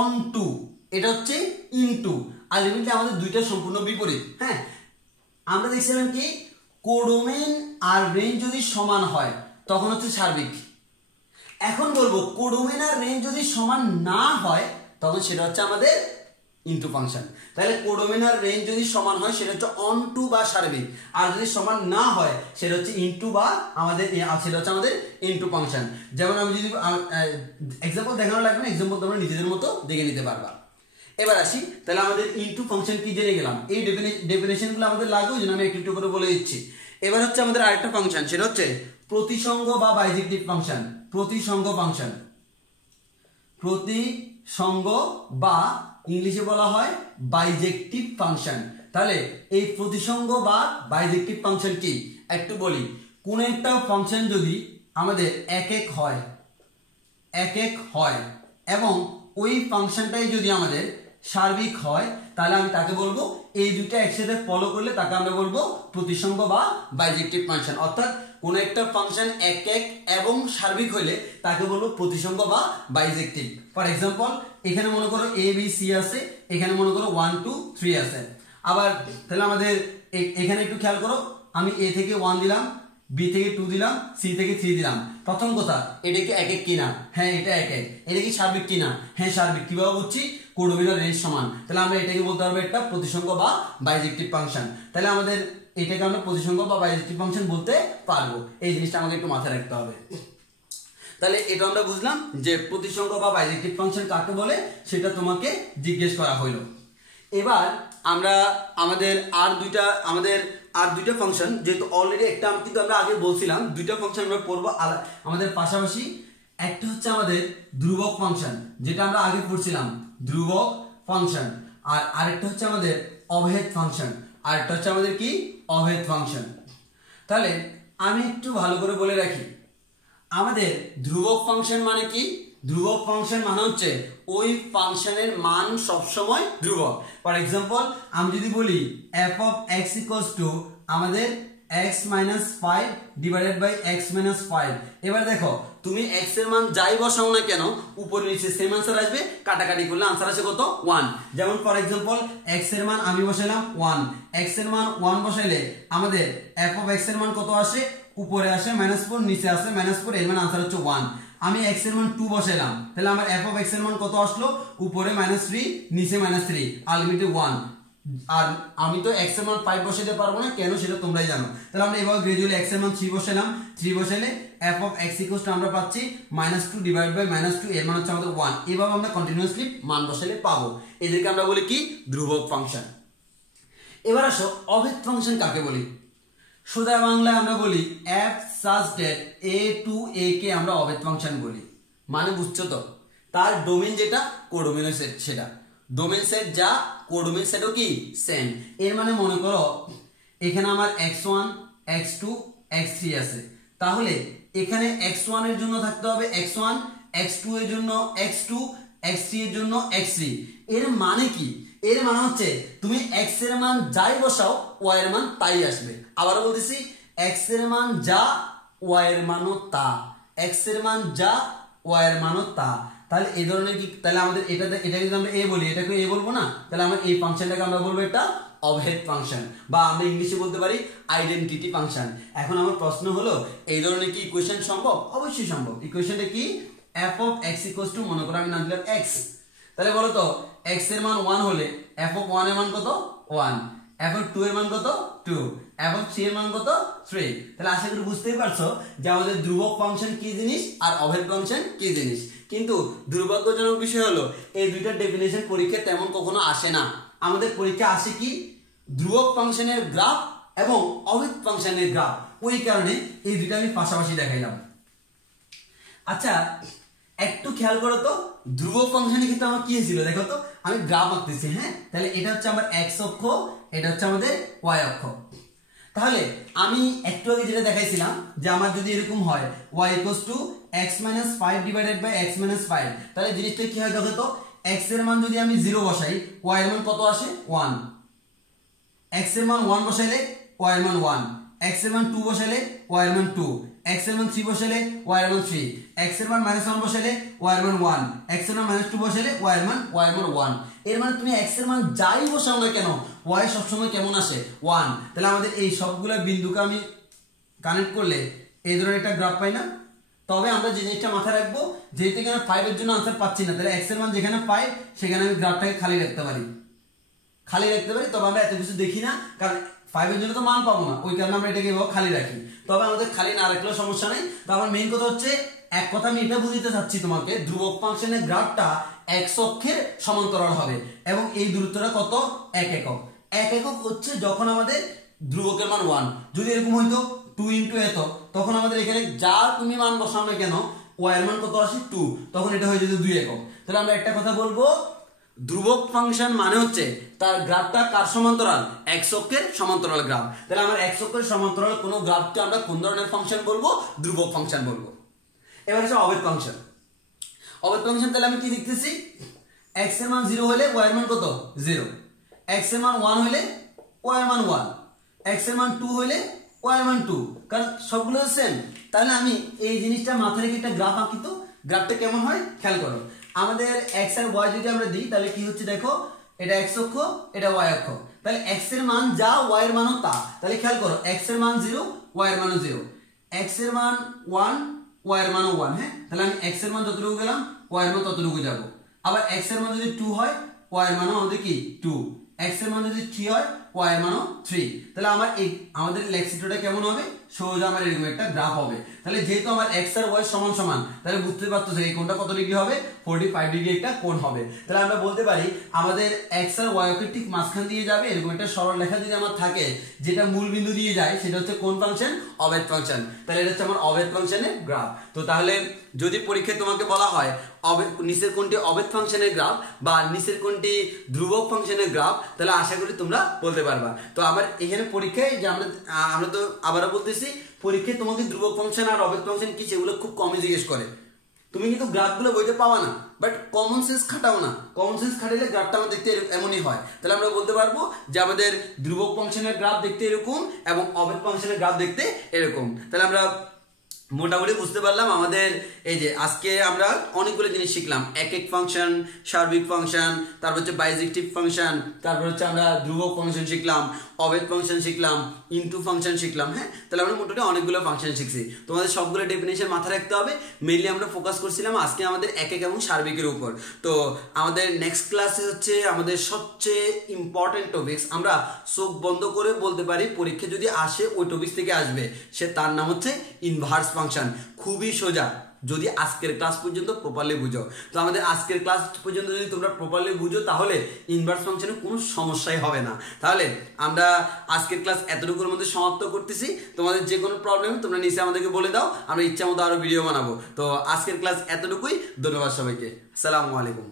অনটু, এটা হচ্ছে ইনটু। আলটিমেটলি আমাদের দুইটা সম্পূর্ণ বিপরীত। হ্যাঁ, আমরা দেখছিলাম কি কোডোমেইন আর রেঞ্জ যদি সমান হয় তখন হচ্ছে সার্বিক। এখন বলবো কোডোমেইন আর রেঞ্জ যদি সমান না হয় তখন সেটা হচ্ছে আমাদের ইনটু ফাংশন। তাহলে কোডোমেইন আর রেঞ্জ যদি সমান হয় সেটা হচ্ছে অনটু বা সার্বিক, আর যদি সমান না হয় সেটা হচ্ছে ইনটু বা সেটা হচ্ছে আমাদের ইনটু ফাংশন। যেমন আমি যদি এক্সাম্পল দেখানো লাগবে না, এক্সাম্পল তোমরা নিজেদের মতো দেখে নিতে পারবা। এবার আসি, তাহলে আমাদের ইনটু ফাংশন কি জেনে গেলাম, এই ডেফিনেশনগুলো আমাদের লাগবে, ওই জন্য আমি একটু করে বলে দিচ্ছি। এবার হচ্ছে আমাদের আরেকটা ফাংশন, সেটা হচ্ছে প্রতিসঙ্গ বা বাইজেক্টিভ ফাংশন। প্রতিসঙ্গ বা ইংলিশে বলা হয় বাইজেক্টিভ ফাংশন। তাহলে এই প্রতিসঙ্গ বা বাইজেক্টিভ ফাংশন কি একটু বলি। কোন একটা ফাংশন যদি আমাদের এক এক হয় এবং ওই ফাংশনটাই যদি আমাদের সার্বিক হয়, তাহলে আমি তাকে বলবো, এই দুটো একসাথে ফলো করলে তাকে আমরা বলবো প্রতিসঙ্গ বা বাইজেক্টিভ ফাংশন। অর্থাৎ কোন একটা ফাংশন এক এক এবং সার্বিক হইলে তাকে বলবো প্রতিসঙ্গ বা বাইজেক্টিভ। ফর এক্সাম্পল, এখানে মনে করো a b c আছে, এখানে মনে করো 1 2 3 আছে। আবার তাহলে আমাদের এখানে একটু খেয়াল করো, আমি a থেকে 1 দিলাম, b থেকে 2 দিলাম, c থেকে 3 দিলাম। প্রথম কথা, এটা কি এক এক কিনা? হ্যাঁ, এটা এক এক। এটা কি সার্বিক কিনা? হ্যাঁ সার্বিক। কিভাবে বুঝছি? কোডোমেইন আর রেঞ্জ সমান। তাহলে আমরা এটাকে বলতে পারবো একটা প্রতিসঙ্গ বা বাইজেক্টিভ ফাংশন। তাহলে আমাদের এটাকে আমরা প্রতিসঙ্গ বা বাইজেক্টিভ ফাংশন বলতে পারবো। এই জিনিসটা আমাকে একটু মাথায় রাখতে হবে। তাহলে এটা আমরা বুঝলাম যে প্রতিসঙ্গ বা বাইজেক্টিভ ফাংশন কাকে বলে, সেটা তোমাকে জিজ্ঞেস করা হইলো। এবার আমরা আমাদের আর দুইটা ফাংশন, যেহেতু অলরেডি একটা কিন্তু আমরা আগে বলছিলাম, দুইটা ফাংশন আমরা পড়বো আমাদের পাশাপাশি। একটা হচ্ছে আমাদের ধ্রুবক ফাংশন, যেটা আমরা আগে পড়ছিলাম, ধ্রুবক ফাংশন। আর আরেকটা হচ্ছে আমাদের অভেদ ফাংশন। আরেকটা হচ্ছে আমাদের কি? অভেদ ফাংশন। তাহলে আমি একটু ভালো করে বলে রাখি, আমাদের ধ্রুবক ফাংশন মানে কি? ধ্রুবক ফাংশন মানে হচ্ছে ওই ফাংশনের মান সবসময় ধ্রুবক। ফর এক্সাম্পল, আমি যদি বলি f of x equals to আমাদের x minus 5 divided by x minus 5। এবার দেখো তুমি x এর মান যাই বসাও না কেন উপরে নিচে সেম आंसर আসবে, কাটাকাটি করলে आंसर আসে কত 1। যেমন ফর एग्जांपल x এর মান আমি বসাইলাম 1, x এর মান 1 বসাইলে আমাদের f অফ x এর মান কত আসে, উপরে আসে -4 নিচে আসে -4, এর মানে आंसर হচ্ছে 1। আমি x এর মান 2 বসাইলাম, তাহলে আমার f অফ x এর মান কত আসলো, উপরে -3 নিচে -3 আর লিমিটে 1। আর আমি তো x এর মান 5 বসাইতে পারবো না, কেন সেটা তোমরাই জানো। তাহলে আমরা এভাবে গ্রাজুয়ালি x এর মান 3 বসাইলাম, 3 বসাইলে f অফ x আমরা পাচ্ছি -2 ডিভাইড বাই -2, এর মান হচ্ছে আমাদের 1। এভাবে আমরা কন্টিনিউয়াসলি মান বসাইলে পাবো। এদেরকে আমরা বলি কি, ধ্রুবক ফাংশন। এবার আসো অভেদ ফাংশন কাকে বলি। সোজা বাংলায় আমরা বলি f such that a to a কে আমরা অভেদ ফাংশন বলি। মানে বুঝছো তো, তার ডোমেইন যেটা কোডোমেইন সেট, সেটা ডোমেইন সেট যা কোডোমেইন সেটও কি সেম। এর মানে মনে করো এখানে আমার x1 x2 x3 আছে, তাহলে এখানে x1 এর জন্য থাকতে হবে x1, x2 এর জন্য x2, x3 এর জন্য x3। এর মানে কি, এর মানে হচ্ছে তুমি x এর মান যাই বসাও y এর মান তাই আসবে। আবার বলতেছি x এর মান যা y এর মানও তা, x এর মান যা y এর মানও তা। তাহলে এই ধরনের কি, তাহলে আমাদের এটাকে যদি আমরা a বলি, এটাকে a বলবো না, তাহলে আমরা এই ফাংশনটাকে আমরা বলবো এটা অভেদ ফাংশন, বা আমরা ইংলিশে বলতে পারি আইডেন্টিটি ফাংশন। এখন আমার প্রশ্ন হলো এই ধরনের কি ইকুয়েশন সম্ভব? অবশ্যই সম্ভব। ইকুয়েশনটা কি, f অফ x = মনে করো আমি নাম দিলাম x, তাহলে বলো তো x এর মান 1 হলে f অফ 1 এর মান কত 1, f অফ 2 এর মান কত 2, f অফ 3 এর মান কত 3। তাহলে আশা করি বুঝতেই পারছো যে আমাদের ধ্রুবক ফাংশন কি জিনিস আর অভেদ ফাংশন কি জিনিস। কিন্তু দুর্ভাগ্যজনক বিষয় হলো এই দুইটার ডেফিনেশন পরীক্ষায় তেমন কখনো আসে না। আমাদের পরীক্ষা আসে কি, ধ্রুবক ফাংশনের গ্রাফ এবং অভেদ ফাংশনের গ্রাফ। ওই কারণে এই দুইটা আমি পাশাপাশি দেখাইলাম। আচ্ছা একটু খেয়াল করো তো, ধ্রুবক ফাংশনের ক্ষেত্রে আমার কি হয়েছিল দেখো তো, আমি গ্রাফ আঁকতেছি। হ্যাঁ, তাহলে এটা হচ্ছে আমার x অক্ষ, এটা হচ্ছে আমাদের y অক্ষ। তাহলে আমি একটু আগে যেটা দেখাইছিলাম যে আমার যদি এরকম হয় y = x - 5 divided by x - 5, তাহলে জিনিসটা কি হয় দেখো তো, x এর মান যদি আমি 0 বসাই y এর মান কত আসে 1, x এর মান 1 বসাইলে y এর মান 1, x এর মান 2 বসাইলে y এর মান 2, x এর মান 3 বসাইলে y এর মান 3, x এর মান -1 বসাইলে y এর মান 1, x এর মান -2 বসাইলে y এর মান 1। এর মানে তুমি x এর মান যাই বসাও না কেন y সব সময় কেমন আসে 1। তাহলে আমাদের এই সবগুলা বিন্দুকে আমি কানেক্ট করলে এই ধরনের একটা গ্রাফ পাই না। তবে আমরা যে জিনিসটা মাথায় রাখবো, যেহেতু এখানে 5 এর জন্য आंसर পাচ্ছি না, তাহলে x এর মান যেখানে 5 সেখানে আমি গ্রাফটাকে খালি রাখতে পারি। তবে আমরা এত কিছু দেখি না, কারণ 5 এর জন্য তো মান পাবো না, ওই কারণে আমরা এটাকে এভাবে খালি রাখি। তবে আমাদের খালি না রাখলেও সমস্যা নেই। তো আমার মেইন কথা হচ্ছে, এক কথা আমি এটা বুঝাতে চাচ্ছি তোমাকে, ধ্রুবক ফাংশনের গ্রাফটা x অক্ষের সমান্তরাল হবে এবং এই দূরত্বটা কত 1 একক। 1 একক হচ্ছে যখন আমাদের ধ্রুবকের মান 1। যদি এরকম হইতো 2 * এত, তখন আমাদের এখানে যা তুমি মান বসাও না কেন y এর মান কত আসে 2, তখন এটা হয়ে যেত 2 একক। তাহলে আমরা একটা কথা বলবো, ধ্রুবক ফাংশন মানে হচ্ছে তার গ্রাফটা কার সমান্তরাল, x অক্ষের সমান্তরাল গ্রাফ। তাহলে আমরা x অক্ষের সমান্তরাল কোন গ্রাফকে আমরা কোন ধরনের ফাংশন বলবো, ধ্রুবক ফাংশন বলবো। এবার হচ্ছে অভেদ ফাংশন। অভেদ ফাংশন তাহলে আমি কি লিখতেছি, x এর মান 0 হলে y এর মান কত 0, x এর মান 1 হলে y এর মান 1, x এর মান 2 হলে y এর মান 2, কারণ সবগুলো সেম। তাহলে আমি এই জিনিসটা মাথায় রেখে একটা গ্রাফ আঁকি তো, গ্রাফটা কেমন হয় খেয়াল করো। আমাদের x আর y যদি আমরা দিই তাহলে কি হচ্ছে দেখো, এটা x অক্ষ, এটা y অক্ষ। তাহলে x এর মান যা y এর মানও তা। তাহলে খেয়াল করো, x এর মান 0 y এর মানও 0, x এর মান 1 y এর মানও 1। হ্যাঁ, তাহলে আমি x এর মান যতটুকু গেলাম y এর মান ততটুকু যাব। আবার x এর মান যদি 2 হয় y এর মানও আমাদের কি 2, x এর মান যদি 3 হয় y এর মানও 3। তাহলে আমাদের লেক্সিটোটা কেমন হবে, সোজা আমার এরকম একটা গ্রাফ হবে। তাহলে যেহেতু আমার x আর y সমান সমান, তাহলে বুঝতে পারতেছো এই কোণটা কত ডিগ্রি হবে, 45 ডিগ্রি একটা কোণ হবে। তাহলে আমরা বলতে পারি আমাদের x আর y অক্ষের ঠিক মাঝখান দিয়ে যাবে এরকম একটা সরল রেখা যদি আমার থাকে, যেটা মূল বিন্দু দিয়ে যায়, সেটা হচ্ছে কোন ফাংশন, অভেদ ফাংশন। তাহলে এটা হচ্ছে আমার অভেদ ফাংশনের গ্রাফ। তো তাহলে যদি পরীক্ষায় তোমাকে বলা হয় নিচের কোনটি অভেদ ফাংশনের গ্রাফ বা নিচের কোনটি ধ্রুবক ফাংশনের গ্রাফ, তাহলে আশা করি তোমরা বলতে পারবা। তো আমার এখানে পরীক্ষায় যে আমরা তো আবারও বলতেছি, পরীক্ষায় তোমাকে ধ্রুবক ফাংশন আর অভেদ ফাংশন কি সেগুলো খুব কমই জিজ্ঞেস করে। তুমি কিন্তু গ্রাফগুলো বইতে পাওয়া না, বাট কমন সেন্স খাটাও না, কমন সেন্স খাটাইলে গ্রাফটা আমাদের দেখতে এমনই হয়। তাহলে আমরা বলতে পারবো যে আমাদের ধ্রুবক ফাংশনের গ্রাফ দেখতে এরকম এবং অভেদ ফাংশনের গ্রাফ দেখতে এরকম। তাহলে আমরা মোটামুটি বুঝতে পারলাম আমাদের এই যে আজকে আমরা অনেকগুলো জিনিস শিখলাম, একক ফাংশন, সার্বিক ফাংশন, তারপর হচ্ছে বাইজেক্টিভ ফাংশন, তারপর হচ্ছে আমরা ধ্রুবক ফাংশন শিখলাম, অভেদ ফাংশন শিখলাম, ইনটু ফাংশন শিখলাম। হ্যাঁ, তাহলে আমরা মোটামুটি অনেকগুলো ফাংশন শিখছি। তোমাদের সবগুলো ডেফিনেশন মাথায় রাখতে হবে। মেইনলি আমরা ফোকাস করছিলাম আজকে আমাদের একক এবং সার্বিকের উপর। তো আমাদের নেক্সট ক্লাসে হচ্ছে আমাদের সবচেয়ে ইম্পর্টেন্ট টপিকস, আমরা চোখ বন্ধ করে বলতে পারি পরীক্ষা যদি আসে ওই টপিকস থেকে আসবে, সে তার নাম হচ্ছে ইনভার্স ফাংশন। খুবই সোজা যদি আজকের ক্লাস পর্যন্ত প্রপারলি বুঝো। তো আমাদের আজকের ক্লাস পর্যন্ত যদি তোমরা প্রপারলি বুঝো তাহলে ইনভার্স ফাংশনে কোনো সমস্যাই হবে না। তাহলে আমরা আজকের ক্লাস এতটুকুর মধ্যে সমাপ্ত করতেছি। তোমাদের যে কোনো প্রবলেম তোমরা নিচে আমাদেরকে বলে দাও, আমরা ইচ্ছা মতো আরো ভিডিও বানাবো। তো আজকের ক্লাস এতটুকুই, ধন্যবাদ সবাইকে, আসসালামু আলাইকুম।